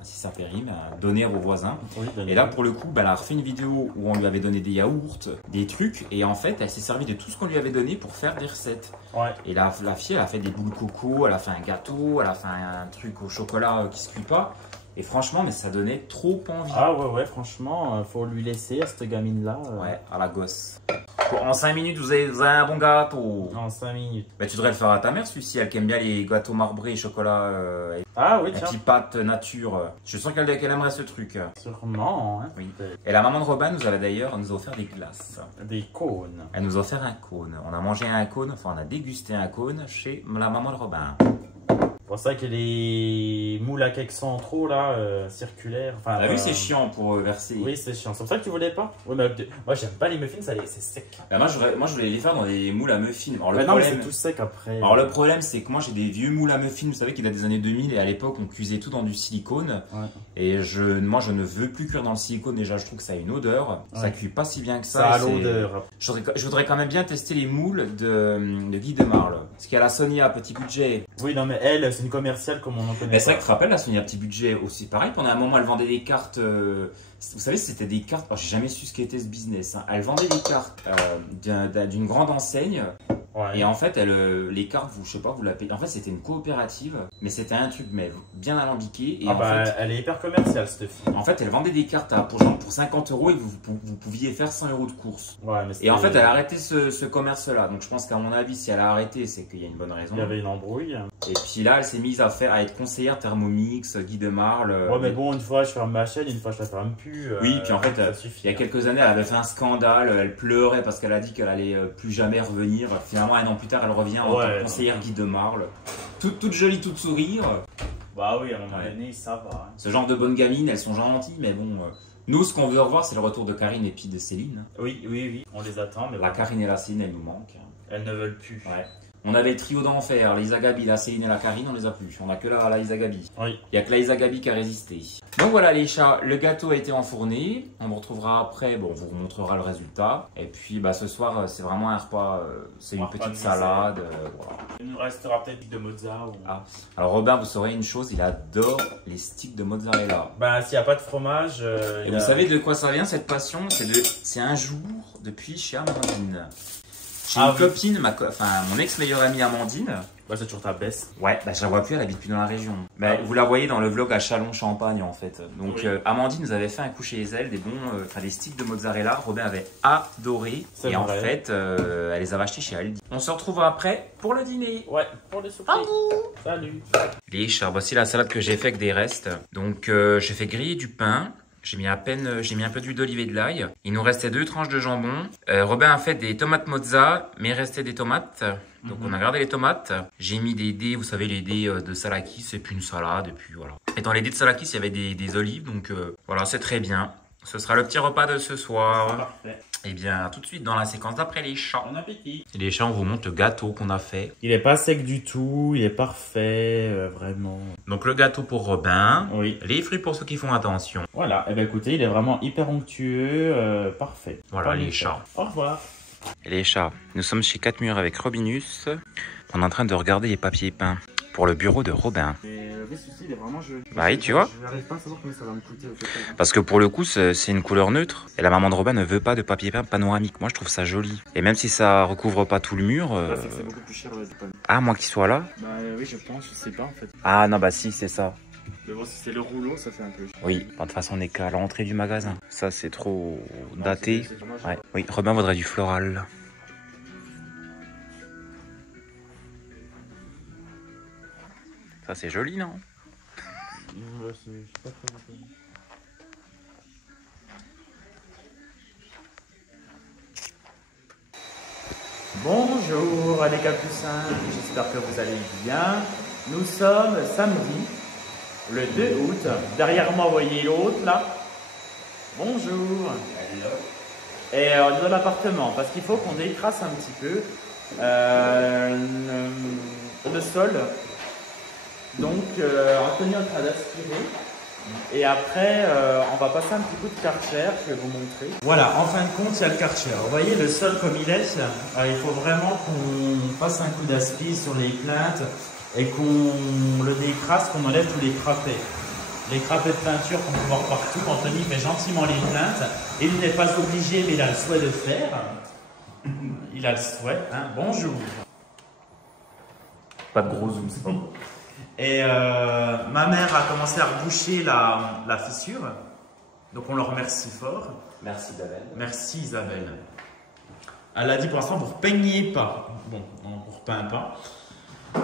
si ça périme, donnez à vos voisins. Oui, et là, pour le coup, elle a refait une vidéo où on lui avait donné des yaourts, des trucs, et en fait, elle s'est servie de tout ce qu'on lui avait donné pour faire des recettes. Ouais. Et la fille, elle a fait des boules de coco, elle a fait un gâteau, elle a fait un truc au chocolat qui se cuit pas. Et franchement, mais ça donnait trop envie. Ah ouais, franchement, faut lui laisser à cette gamine-là. Ouais, à la gosse. En 5 minutes, vous avez un bon gâteau. En 5 minutes. Tu devrais le faire à ta mère, celui-ci, elle qui aime bien les gâteaux marbrés et chocolat. Ah oui, tiens. Un petit pâte nature. Je suis sûr qu'elle aimerait ce truc. Sûrement, hein. Oui. Et la maman de Robin nous a offert des glaces. Des cônes. Elle nous a offert un cône. On a mangé un cône, on a dégusté un cône chez la maman de Robin. C'est pour ça que les moules à cake centraux là, circulaires. T'as vu, c'est chiant pour verser. Oui, c'est chiant. C'est pour ça que tu voulais pas. Oui, mais moi j'aime pas les muffins, c'est sec. Moi je voulais les faire dans des moules à muffins. Alors, c'est tout sec après. Alors le problème c'est que moi j'ai des vieux moules à muffins, vous savez qu'il date des années 2000 et à l'époque on cuisait tout dans du silicone. Ouais. Et moi je ne veux plus cuire dans le silicone, déjà je trouve que ça a une odeur. Ouais. Ça cuit pas si bien que ça. Ça a l'odeur. Je voudrais quand même bien tester les moules de Guy de Marle. Parce qu'il y a la Sonia à Petit Budget. Oui, non mais elle, c'est une commerciale comme on en connaît. Mais c'est vrai que tu te rappelles, la Sonia à Petit Budget aussi pareil. Pendant un moment elle vendait des cartes. Vous savez, c'était des cartes. J'ai jamais su ce qu'était ce business. Hein. Elle vendait des cartes d'une grande enseigne. Ouais. Et en fait, les cartes, je sais pas, vous la payez. En fait, c'était une coopérative, mais c'était un truc bien alambiqué. Et fait, elle est hyper commerciale, cette fille. En fait, elle vendait des cartes pour 50 € et vous pouviez faire 100 € de course. Ouais, mais et en fait, elle a arrêté ce commerce-là. Donc, je pense qu'à mon avis, si elle a arrêté, c'est qu'il y a une bonne raison. Il y avait une embrouille. Et puis là, elle s'est mise à être conseillère Thermomix, Guy de Marle. Ouais, mais bon, une fois je ferme ma chaîne, une fois je la ferme plus. Oui, puis en fait, il y a quelques années, elle avait fait un scandale. Elle pleurait parce qu'elle a dit qu'elle allait plus jamais revenir. Finalement, 1 an plus tard, elle revient en tant que conseillère Guy de Marle. Toute jolie, toute sourire. Bah oui, à un moment donné, ça va. Hein. Ce genre de bonnes gamines, elles sont gentilles, mais bon. Nous, ce qu'on veut revoir, c'est le retour de Karine et puis de Céline. Oui, on les attend. Mais la Karine et la Céline, elles nous manquent. Elles ne veulent plus. Ouais. On avait le trio d'enfer, Lisa Gabi, la Céline et la Karine, on les a plus. On a que la Lisa Gabi. Oui. Il n'y a que la Lisa Gabi qui a résisté. Donc voilà les chats, le gâteau a été enfourné. On vous retrouvera après, bon, on vous montrera le résultat. Et puis bah, ce soir, c'est vraiment un repas, c'est une petite salade. Voilà. Il nous restera peut-être de mozza ou... Ah. Alors Robin, vous saurez une chose, il adore les sticks de mozzarella. Ben, s'il n'y a pas de fromage... Et vous savez de quoi ça vient cette passion? C'est un jour depuis chez Amandine. J'ai une copine, mon ex-meilleure amie Amandine. Bah, c'est toujours ta baisse. Ouais, bah, je la vois plus, elle habite plus dans la région. Bah, vous la voyez dans le vlog à Châlons-Champagne en fait. Donc oui. Amandine nous avait fait un coup chez elle, des sticks de mozzarella. Robin avait adoré. Et en fait, elle les avait achetés chez Aldi. On se retrouve après pour le dîner. Ouais, pour les soupers. Salut. Les chats, voici la salade que j'ai fait avec des restes. Donc j'ai fait griller du pain. J'ai mis un peu d'huile d'olive et de l'ail. Il nous restait 2 tranches de jambon. Robin a fait des tomates mozza, mais il restait des tomates. Donc on a gardé les tomates. J'ai mis des dés, vous savez les dés de salakis, et puis une salade, et puis voilà. Et dans les dés de salakis, il y avait des olives, donc voilà, c'est très bien. Ce sera le petit repas de ce soir. Parfait. Et bien, tout de suite dans la séquence d'après les chats. Bon appétit. Les chats, on vous montre le gâteau qu'on a fait. Il est pas sec du tout, il est parfait, vraiment. Donc le gâteau pour Robin. Oui. Les fruits pour ceux qui font attention. Voilà, et ben écoutez, il est vraiment hyper onctueux, parfait. Voilà Pas les nickel. chats. Au revoir. Et les chats, nous sommes chez 4 murs avec Robinus. On est en train de regarder les papiers peints pour le bureau de Robin. Le souci, il est vraiment joli. Bah oui, tu vois. Je n'arrive pas à savoir combien ça va me coûter au fait. Parce que pour le coup, c'est une couleur neutre. Et la maman de Robin ne veut pas de papier peint panoramique. Moi, je trouve ça joli. Et même si ça recouvre pas tout le mur... Là, c'est que c'est beaucoup plus cher le papier. Ah, moi qui soit là? Bah oui, je pense, je sais pas en fait. Ah non, bah si, c'est ça. Mais bon, si c'est le rouleau, ça fait un peu cher. Oui, de toute façon, on n'est qu'à l'entrée du magasin. Ça, c'est trop daté. C'est dommage. Ouais. Oui, Robin voudrait du floral. Ça, c'est joli, non? Ouais, je sais pas trop. Bonjour les capucins, j'espère que vous allez bien. Nous sommes samedi, le 2 août. Derrière moi, vous voyez l'autre là. Bonjour. Et on est dans l'appartement parce qu'il faut qu'on décrasse un petit peu le sol. Donc, Anthony est en train d'aspirer. Et après, on va passer un petit coup de Karcher, je vais vous montrer. Voilà, en fin de compte, il y a le Karcher. Vous voyez le sol comme il est. Il faut vraiment qu'on passe un coup d'aspi sur les plaintes et qu'on le décrasse, qu'on enlève tous les crapets. Les crapets de peinture qu'on peut voir partout. Anthony fait gentiment les plaintes. Il n'est pas obligé, mais il a le souhait de faire. Il a le souhait. Hein. Bonjour. Pas de gros zoom, c'est pas bon. Et ma mère a commencé à reboucher la fissure. Donc on le remercie fort. Merci Isabelle. Merci Isabelle. Elle a dit pour l'instant vous ne repeignez pas. Bon, on ne repeint pas.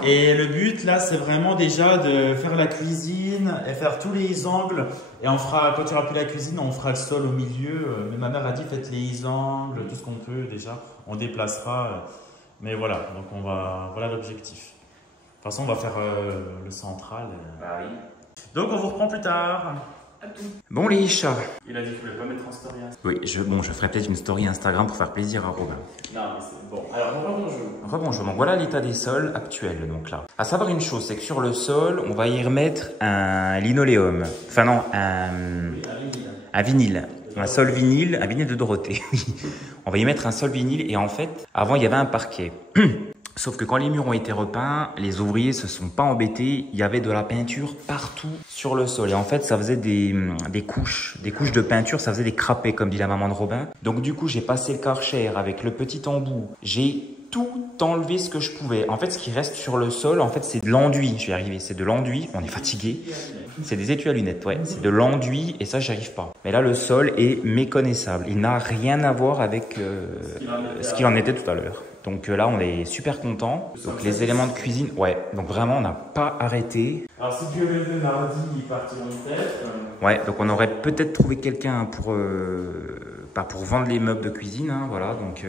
Et le but là c'est vraiment déjà de faire la cuisine et faire tous les angles. Et on fera, quand il n'y aura plus la cuisine, on fera le sol au milieu. Mais ma mère a dit faites les angles, tout ce qu'on peut déjà. On déplacera. Mais voilà, donc voilà l'objectif. De toute façon, on va faire le central. Bah oui. Donc, on vous reprend plus tard. Bon les chats. Il a dit qu'il ne voulait pas mettre en story. Oui, je ferai peut-être une story Instagram pour faire plaisir à Robin. Non, mais c'est bon. Alors, bonjour. Rebonjour, donc voilà l'état des sols actuels. Donc là, à savoir une chose, c'est que sur le sol, on va y remettre un linoléum. Enfin non, un vinyle. Un sol vinyle, un vinyle de Dorothée. On va y mettre un sol vinyle et en fait, avant il y avait un parquet. Sauf que quand les murs ont été repeints, les ouvriers se sont pas embêtés. Il y avait de la peinture partout sur le sol. Et en fait, ça faisait des couches de peinture. Ça faisait des crapets, comme dit la maman de Robin. Donc du coup, j'ai passé le Karcher avec le petit embout. J'ai tout enlevé ce que je pouvais. En fait, ce qui reste sur le sol, en fait, c'est de l'enduit. Je vais y arriver. C'est de l'enduit. On est fatigué. C'est des étuis à lunettes, ouais. C'est de l'enduit et ça, j'y arrive pas. Mais là, le sol est méconnaissable. Il n'a rien à voir avec ce qu'il en était tout à l'heure. Donc là, on est super content. Donc les éléments de cuisine, ouais. Donc vraiment, on n'a pas arrêté. Alors si Dieu le veut, mardi, ils partiront peut-être. Ouais, donc on aurait peut-être trouvé quelqu'un pour vendre les meubles de cuisine, hein, voilà. Donc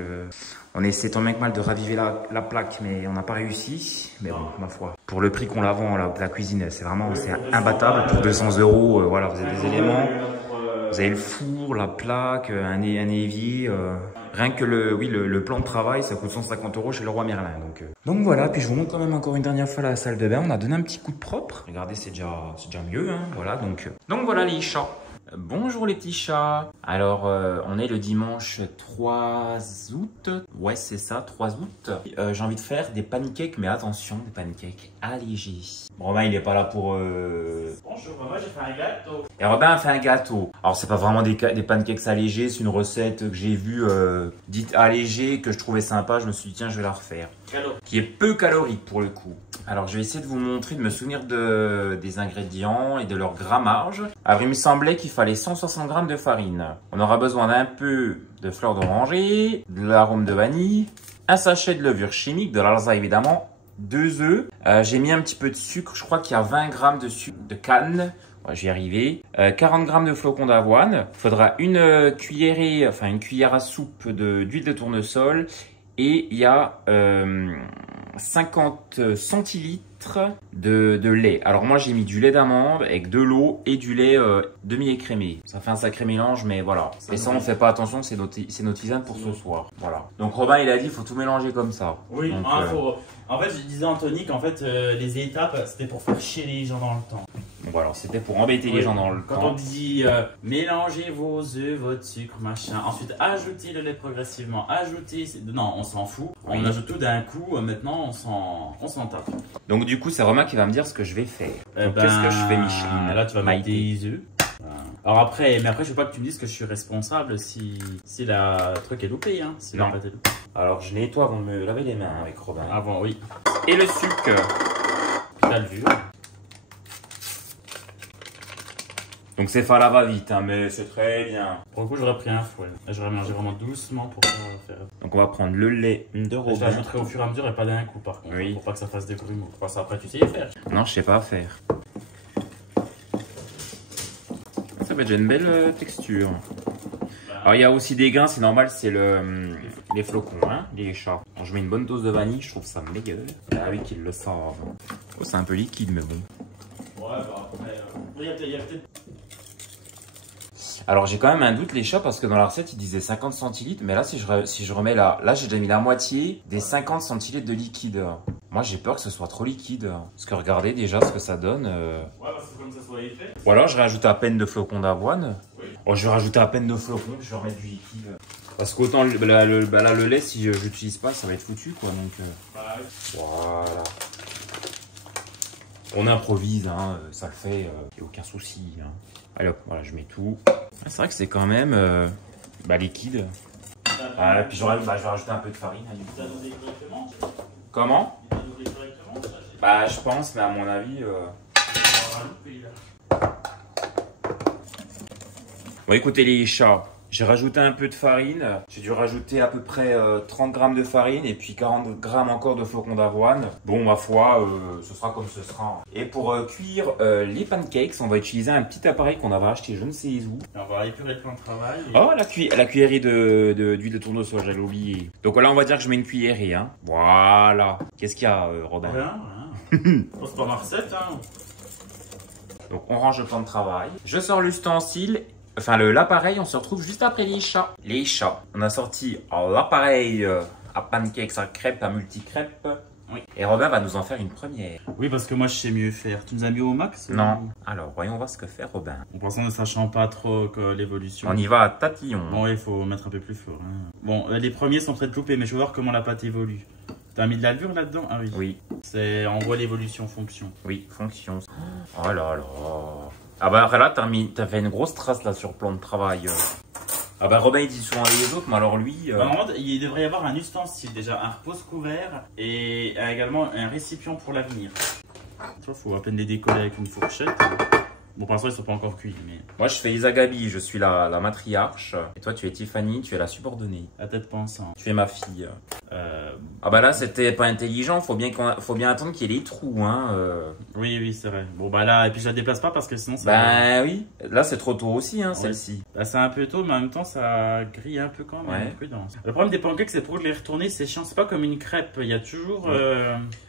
on essaie tant bien que mal de raviver la plaque, mais on n'a pas réussi. Mais bon, ma foi. Pour le prix qu'on la vend, la cuisine, c'est imbattable. Pour 200 €, voilà, vous avez des éléments. Vous avez le four, la plaque, un évier. Rien que le plan de travail, ça coûte 150 € chez Leroy Merlin. Donc voilà, puis je vous montre quand même encore une dernière fois la salle de bain. On a donné un petit coup de propre. Regardez, c'est déjà mieux. Hein. Voilà, donc voilà les chats. Bonjour les petits chats. Alors, on est le dimanche 3 août. Ouais, c'est ça, 3 août. J'ai envie de faire des pancakes, mais attention, des pancakes allégés. Romain, il est pas là pour... Bonjour, moi j'ai fait un gâteau. Et Robin a fait un gâteau. Alors, c'est pas vraiment des pancakes allégés, c'est une recette que j'ai vue dite allégée, que je trouvais sympa. Je me suis dit, tiens, je vais la refaire. Qui est peu calorique pour le coup. Alors, je vais essayer de vous montrer, de me souvenir des ingrédients et de leur grammage. Alors, il me semblait qu'il fallait 160 g de farine. On aura besoin d'un peu de fleur d'oranger, de l'arôme de vanille, un sachet de levure chimique, de l'alza évidemment, 2 œufs. J'ai mis un petit peu de sucre, je crois qu'il y a 20 g de sucre de canne. Ouais, j'y arrivé. 40 g de flocons d'avoine. Il faudra une cuillère à soupe d'huile de tournesol. Et il y a 50 centilitres de lait. Alors moi j'ai mis du lait d'amande avec de l'eau et du lait demi-écrémé. Ça fait un sacré mélange, mais voilà. Et ça on fait pas attention, c'est nos tisanes pour ce soir. Voilà. Donc Robin il a dit il faut tout mélanger comme ça. Oui, donc, en fait je disais à Anthony qu'en fait les étapes c'était pour faire chier les gens dans le temps. Bon voilà, c'était pour embêter les gens dans le Quand temps. on dit mélangez vos œufs, votre sucre, machin. Ensuite ajoutez le lait progressivement. Non, on s'en fout. Oui. On ajoute tout d'un coup. Maintenant on s'en tape. Donc du coup c'est Romain qui va me dire ce que je vais faire. Donc, qu'est-ce que je fais, Micheline? Là tu vas mettre des œufs. Alors après, je veux pas que tu me dises que je suis responsable si le truc est loupé, hein. Si Non. la pâte est loupée. Alors je nettoie avant de me laver les mains avec Robin. Avant, oui. Et le sucre. Puis la levure. Donc c'est fait à la va-vite, hein, mais c'est très bien. Pour le coup, j'aurais pris un fouet. Là, j'aurais mélangé vraiment doucement pour faire. Donc on va prendre le lait de Je Robin. l'ajouterai au fur et à mesure et pas d'un coup par contre. Oui. Pour pas que ça fasse des grumeaux. Pour ça après tu sais y faire. Non, je sais pas faire. Ça fait déjà une belle texture. Alors il y a aussi des grains, c'est normal, c'est les flocons, hein, les chats. Quand je mets une bonne dose de vanille, je trouve ça meilleur. Ah oui, qu'ils le savent. Oh, c'est un peu liquide, mais bon. Ouais, bah après, il y a peut-être. Alors j'ai quand même un doute les chats parce que dans la recette ils disaient 50 centilitres, mais là si je remets là j'ai déjà mis la moitié des 50 centilitres de liquide. Moi j'ai peur que ce soit trop liquide. Parce que regardez déjà ce que ça donne. Ouais, parce que comme ça soit épais. Ou alors je vais rajouter à peine de flocons d'avoine. Oui. Oh, je vais rajouter à peine de flocons, je vais remettre du liquide. Parce qu'autant le lait si je l'utilise pas ça va être foutu quoi. Donc Bah oui. voilà. On improvise, hein, ça le fait, y a aucun souci. Hein. Allez hop, voilà, je mets tout. C'est vrai que c'est quand même liquide. Et puis je vais rajouter un peu de farine. Hein, du coup. T'as dosé correctement? Comment? T'as dosé correctement? Bah je pense, mais à mon avis... Bon écoutez les chats, j'ai rajouté un peu de farine. J'ai dû rajouter à peu près 30 g de farine et puis 40 g encore de flocons d'avoine. Bon ma foi, ce sera comme ce sera. Et pour cuire les pancakes, on va utiliser un petit appareil qu'on avait acheté je ne sais où. On va épurer le plan de travail. Oh la cuillerée d'huile de tournesol, j'allais oublier. Donc là on va dire que je mets une cuillerée. Hein. Voilà. Qu'est-ce qu'il y a Robin? Rien. C'est pas ma recette, hein. Donc on range le plan de travail. Je sors l'ustensile. Enfin l'appareil, on se retrouve juste après les chats. Les chats. On a sorti l'appareil à pancakes, à crêpes, à multi-crêpes. Oui. Et Robin va nous en faire une première. Oui, parce que moi je sais mieux faire. Tu nous as mis au max? Non. Alors voyons voir ce que fait Robin. En pensant ne sachant pas trop que l'évolution. On y va à tatillon. Bon, il faut mettre un peu plus fort. Hein. Bon, les premiers sont peut-être loupés, mais je veux voir comment la pâte évolue. T'as mis de la levure là-dedans? Ah oui. Oui. On voit l'évolution fonction. Oui, fonction. Oh là là. Ah bah après là, t'as fait une grosse trace là sur le plan de travail. Ah bah Robin il dit souvent les autres, mais alors lui... Normalement, il devrait y avoir un ustensile, déjà un repose-couvert et également un récipient pour l'avenir. Il faut à peine les décoller avec une fourchette. Bon, pour l'instant, ils sont pas encore cuits, mais... Moi, je fais Isa Gabi, je suis la matriarche. Et toi, tu es Tiffany, tu es la subordonnée. La tête pensante. Tu es ma fille. Ah bah là, c'était pas intelligent, faut bien attendre qu'il y ait les trous, hein. Oui, c'est vrai. Bon, bah là, et puis je la déplace pas parce que sinon ça... Bah oui, là c'est trop tôt aussi, hein, Ouais. celle-ci. Bah, c'est un peu tôt, mais en même temps, ça grille un peu quand même. Ouais. Prudence. Le problème des pancakes, c'est pour les retourner, c'est chiant. C'est pas comme une crêpe. Il y a toujours...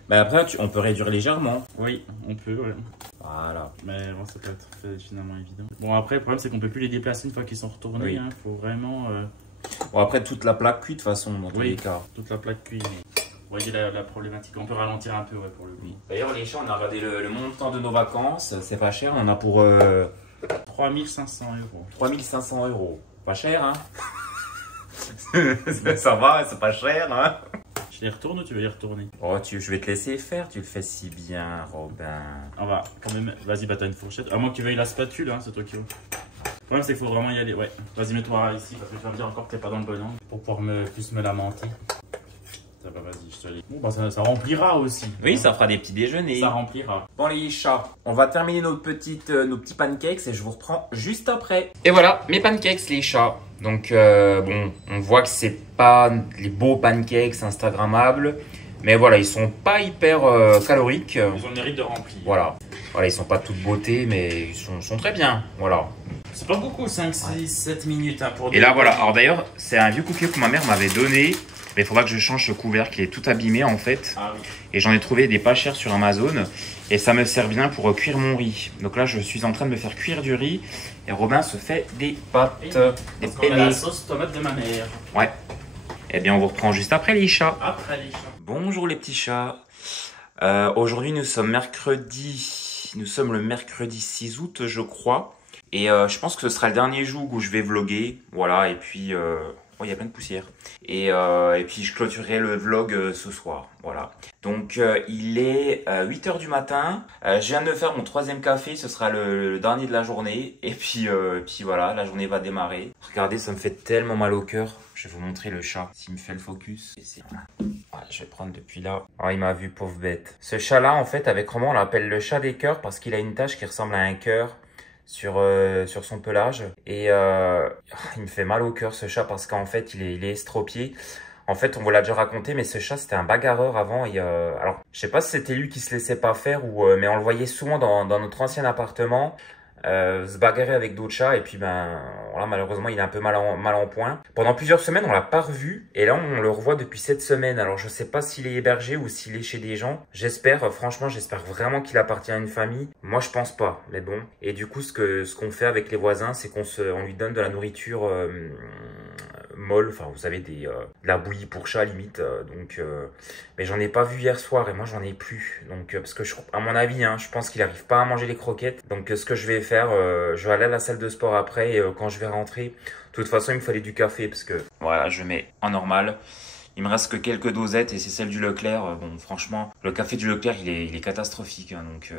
Bah après, on peut réduire légèrement. Oui, on peut, ouais. Voilà. Mais bon, ça peut être finalement évident. Bon, après, le problème, c'est qu'on peut plus les déplacer une fois qu'ils sont retournés. Oui. Hein. Faut vraiment Bon, après, toute la plaque cuite de toute façon, dans tous les cas. toute la plaque cuite. Vous voyez la problématique. On peut ralentir un peu pour le coup. D'ailleurs, les chats, on a regardé le montant de nos vacances. C'est pas cher. On a pour 3500 euros. 3500 euros. Pas cher, hein? Ça va, c'est pas cher, hein? Je les retourne ou tu veux les retourner? Oh, je vais te laisser faire. Tu le fais si bien, Robin. On va quand même. Vas-y, bah t'as une fourchette. À moins que tu veuilles la spatule, hein, c'est toi qui veux. Le problème, c'est qu'il faut vraiment y aller. Ouais, vas-y, mets-toi ici parce que tu vas me dire encore que t'es pas dans le bon angle pour pouvoir plus me lamenter. Ça va, vas-y, je te l'ai. Bon, bah ça remplira aussi. Oui, ça fera des petits déjeuners. Ça remplira. Bon, les chats, on va terminer nos petits pancakes et je vous reprends juste après. Et voilà, mes pancakes, les chats. Donc, bon, on voit que c'est pas les beaux pancakes instagrammables. Mais voilà, ils sont pas hyper caloriques. Ils ont le mérite de remplir. Voilà, ils sont pas de toute beauté, mais ils sont très bien. Voilà. C'est pas beaucoup, 5, 6, 7 minutes hein, pour. Et là, voilà. Alors d'ailleurs, c'est un vieux couvercle que ma mère m'avait donné. Mais il faudra que je change ce couvercle, il est tout abîmé en fait. Ah oui. Et j'en ai trouvé des pas chers sur Amazon. Et ça me sert bien pour cuire mon riz. Donc là, je suis en train de me faire cuire du riz. Et Robin se fait des pâtes, des Parce qu'on a la sauce tomate de ma mère. Ouais. Eh bien, on vous reprend juste après les chats. Après les chats. Bonjour les petits chats. Aujourd'hui, nous sommes le mercredi 6 août, je crois. Et je pense que ce sera le dernier jour où je vais vlogger. Voilà, et puis... il y a plein de poussière. Et puis je clôturerai le vlog ce soir. Voilà. Donc il est 8h du matin. Je viens de me faire mon 3e café. Ce sera le dernier de la journée. Et puis voilà, la journée va démarrer. Regardez, ça me fait tellement mal au cœur. Je vais vous montrer le chat. S'il me fait le focus. Voilà, je vais prendre depuis là. Oh, il m'a vu, pauvre bête. Ce chat-là, en fait, avec Romain, on l'appelle le chat des cœurs parce qu'il a une tache qui ressemble à un cœur sur son pelage. Et il me fait mal au cœur ce chat parce qu'en fait il est estropié. En fait, on vous l'a déjà raconté, mais ce chat c'était un bagarreur avant. Et alors je sais pas si c'était lui qui se laissait pas faire ou mais on le voyait souvent dans notre ancien appartement se bagarrer avec d'autres chats. Et puis voilà, malheureusement il est un peu mal en point. Pendant plusieurs semaines on l'a pas revu et là on le revoit depuis cette semaine. Alors je sais pas s'il est hébergé ou s'il est chez des gens. Franchement j'espère vraiment qu'il appartient à une famille. Moi je pense pas, mais bon. Et du coup ce qu'on fait avec les voisins, c'est qu'on lui donne de la nourriture molle, enfin vous savez de la bouillie pour chat limite. Mais j'en ai pas vu hier soir et moi j'en ai plus. Donc parce que à mon avis, je pense qu'il arrive pas à manger les croquettes. Donc ce que je vais faire, je vais aller à la salle de sport après et quand je vais rentrer, de toute façon il me fallait du café parce que voilà, je mets en normal. Il me reste que quelques dosettes et c'est celle du Leclerc. Bon, franchement, le café du Leclerc, il est catastrophique. Donc,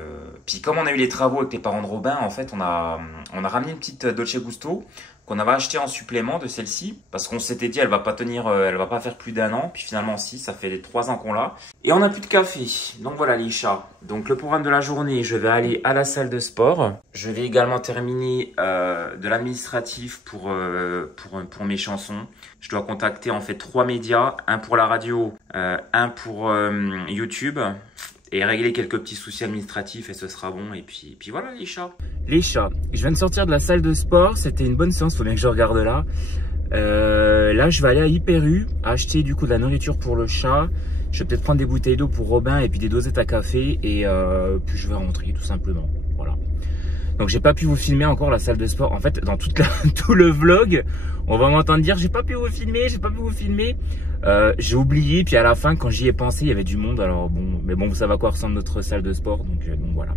puis comme on a eu les travaux avec les parents de Robin, en fait, on a ramené une petite Dolce Gusto qu'on avait acheté en supplément de celle-ci parce qu'on s'était dit elle va pas tenir, elle va pas faire plus d'1 an. Puis finalement, si, ça fait 3 ans qu'on l'a. Et on n'a plus de café. Donc voilà les chats. Donc le programme de la journée, je vais aller à la salle de sport. Je vais également terminer de l'administratif pour mes chansons. Je dois contacter en fait 3 médias, un pour la radio, un pour YouTube. Et régler quelques petits soucis administratifs et ce sera bon. Et puis voilà les chats. Les chats, je viens de sortir de la salle de sport. C'était une bonne séance, faut bien que je regarde là. Là je vais aller à Hyper U, acheter du coup de la nourriture pour le chat. Je vais peut-être prendre des bouteilles d'eau pour Robin et puis des dosettes à café. Et puis je vais rentrer tout simplement. Voilà. Donc j'ai pas pu vous filmer encore la salle de sport. En fait dans tout le vlog, on va m'entendre dire j'ai pas pu vous filmer, j'ai oublié, puis à la fin quand j'y ai pensé il y avait du monde. Alors bon, mais bon vous savez à quoi ressemble notre salle de sport. Donc voilà.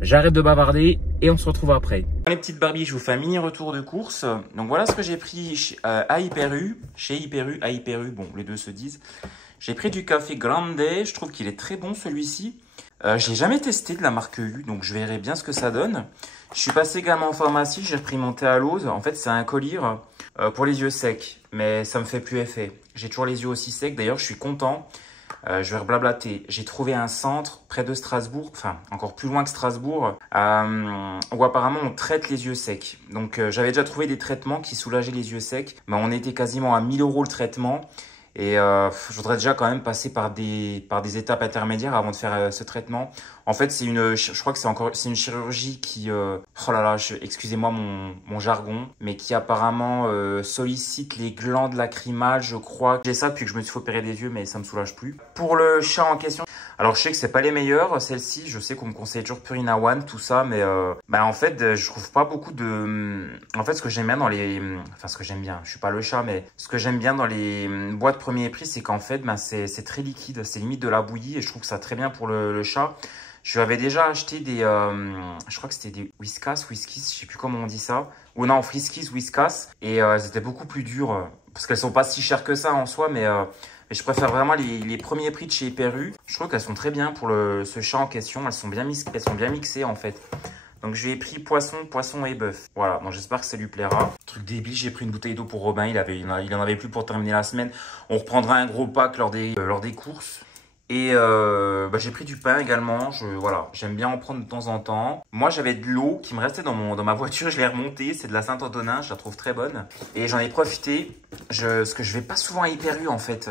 J'arrête de bavarder et on se retrouve après. Les petites Barbies, je vous fais un mini retour de course. Donc voilà ce que j'ai pris à Hyper U, chez Hyper U, à Hyper U, bon les deux se disent. J'ai pris du café Grande, je trouve qu'il est très bon celui-ci. Je l'ai jamais testé de la marque U, donc je verrai bien ce que ça donne. Je suis passé également en pharmacie, j'ai repris mon thé à l'ose. En fait, c'est un collyre pour les yeux secs, mais ça me fait plus effet. J'ai toujours les yeux aussi secs, d'ailleurs, je suis content. Je vais reblablater. J'ai trouvé un centre près de Strasbourg, enfin encore plus loin que Strasbourg, où apparemment on traite les yeux secs. Donc j'avais déjà trouvé des traitements qui soulageaient les yeux secs, mais on était quasiment à 1000 € le traitement. Et je voudrais déjà quand même passer par des étapes intermédiaires avant de faire ce traitement. En fait, je crois que c'est une chirurgie qui, oh là là, excusez-moi mon jargon, mais qui apparemment sollicite les glandes lacrymales. Je crois que j'ai ça depuis que je me suis fait opérer des yeux, mais ça me soulage plus. Pour le chat en question, alors je sais que c'est pas les meilleurs, celle-ci. Je sais qu'on me conseille toujours Purina One, tout ça, mais en fait, je trouve pas beaucoup de. En fait, ce que j'aime bien dans les, enfin ce que j'aime bien, je suis pas le chat, mais ce que j'aime bien dans les boîtes premier prix, c'est qu'en fait, c'est très liquide, c'est limite de la bouillie, et je trouve que ça très bien pour le chat. Je lui avais déjà acheté des, je crois que c'était des Whiskas, je sais plus comment on dit ça, ou non, Friskies, Whiskas, et elles étaient beaucoup plus dures, parce qu'elles sont pas si chères que ça en soi, mais je préfère vraiment les premiers prix de chez Hyper U. Je trouve qu'elles sont très bien pour ce chat en question, elles sont bien mixées en fait. Donc je lui ai pris poisson et bœuf. Voilà, donc j'espère que ça lui plaira. Truc débile, j'ai pris une bouteille d'eau pour Robin, il en avait plus pour terminer la semaine. On reprendra un gros pack lors des courses. Et j'ai pris du pain également, voilà, j'aime bien en prendre de temps en temps. Moi j'avais de l'eau qui me restait dans ma voiture, je l'ai remontée, c'est de la Saint-Antonin, je la trouve très bonne. Et j'en ai profité, parce que je vais pas souvent à Hyper U en fait.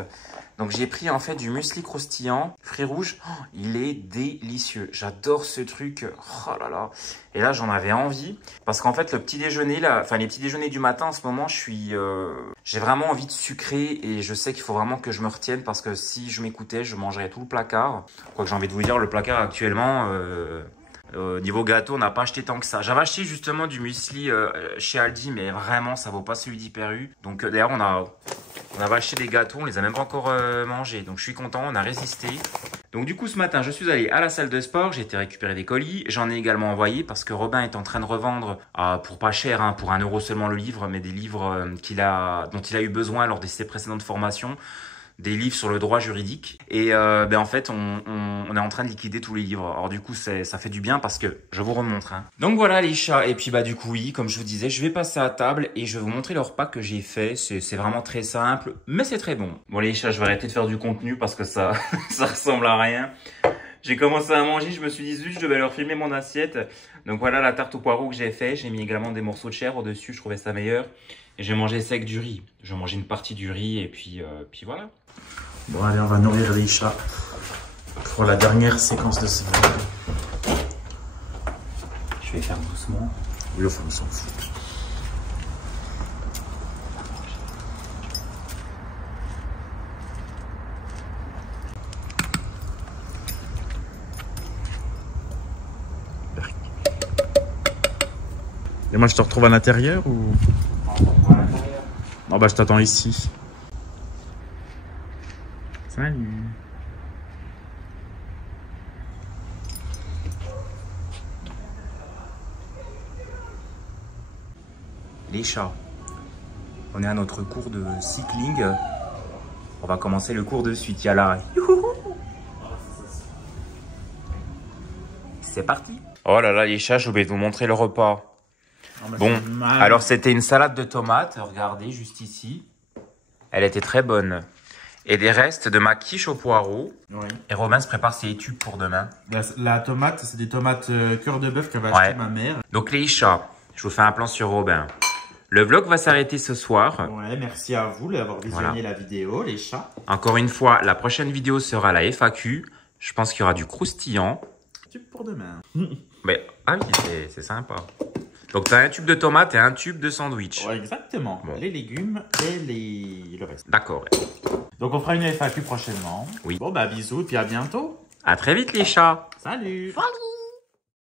Donc j'ai pris en fait du muesli croustillant, fruits rouges, oh, il est délicieux, j'adore ce truc, oh là là. Et là j'en avais envie, parce qu'en fait le petit déjeuner, là, enfin les petits déjeuners du matin en ce moment, j'ai vraiment envie de sucrer et je sais qu'il faut vraiment que je me retienne parce que si je m'écoutais, je mangerais tout le placard. Quoique j'ai envie de vous dire, le placard actuellement, niveau gâteau, on n'a pas acheté tant que ça. J'avais acheté justement du muesli chez Aldi, mais vraiment ça vaut pas celui d'Hyper U. Donc d'ailleurs on avait acheté des gâteaux, on les a même pas encore mangés. Donc je suis content, on a résisté. Donc du coup ce matin je suis allé à la salle de sport, j'ai été récupérer des colis. J'en ai également envoyé parce que Robin est en train de revendre pour pas cher, hein, pour 1 € seulement le livre, mais des livres dont il a eu besoin lors de ses précédentes formations. Des livres sur le droit juridique. Et en fait, on est en train de liquider tous les livres. Alors du coup, ça fait du bien parce que je vous remontre. Hein. Donc voilà les chats. Et puis du coup, oui, comme je vous disais, je vais passer à table et je vais vous montrer le repas que j'ai fait. C'est vraiment très simple, mais c'est très bon. Bon les chats, je vais arrêter de faire du contenu parce que ça ressemble à rien. J'ai commencé à manger, je me suis dit zut, je devais leur filmer mon assiette. Donc voilà la tarte au poireau que j'ai fait. J'ai mis également des morceaux de chair au-dessus, je trouvais ça meilleur. Et j'ai mangé sec du riz. Je vais manger une partie du riz et puis voilà. Bon allez, on va nourrir les chats pour la dernière séquence de semaine. Je vais faire doucement. Oui, enfin on s'en fout. Et moi je te retrouve à l'intérieur ou... Non bah je t'attends ici. Salut. Les chats. On est à notre cours de cycling. On va commencer le cours de suite. Il y a l'arrêt. C'est parti. Oh là là les chats, je vais vous montrer le repas. Bon, alors c'était une salade de tomates. Regardez juste ici. Elle était très bonne. Et des restes de ma quiche au poireau. Oui. Et Romain se prépare ses études pour demain. La tomate, c'est des tomates cœur de bœuf qu'avait acheté ma mère. Donc les chats, je vous fais un plan sur Robin. Le vlog va s'arrêter ce soir. Ouais, merci à vous d'avoir visionné la vidéo, les chats. Encore une fois, la prochaine vidéo sera la FAQ. Je pense qu'il y aura du croustillant. Tube pour demain. Mais, ah oui, c'est sympa. Donc tu as un tube de tomate et un tube de sandwich. Ouais, exactement. Bon. Les légumes et le reste. D'accord. Donc on fera une FAQ prochainement. Oui. Bon bah bisous et puis à bientôt. À très vite les chats. Salut. Salut.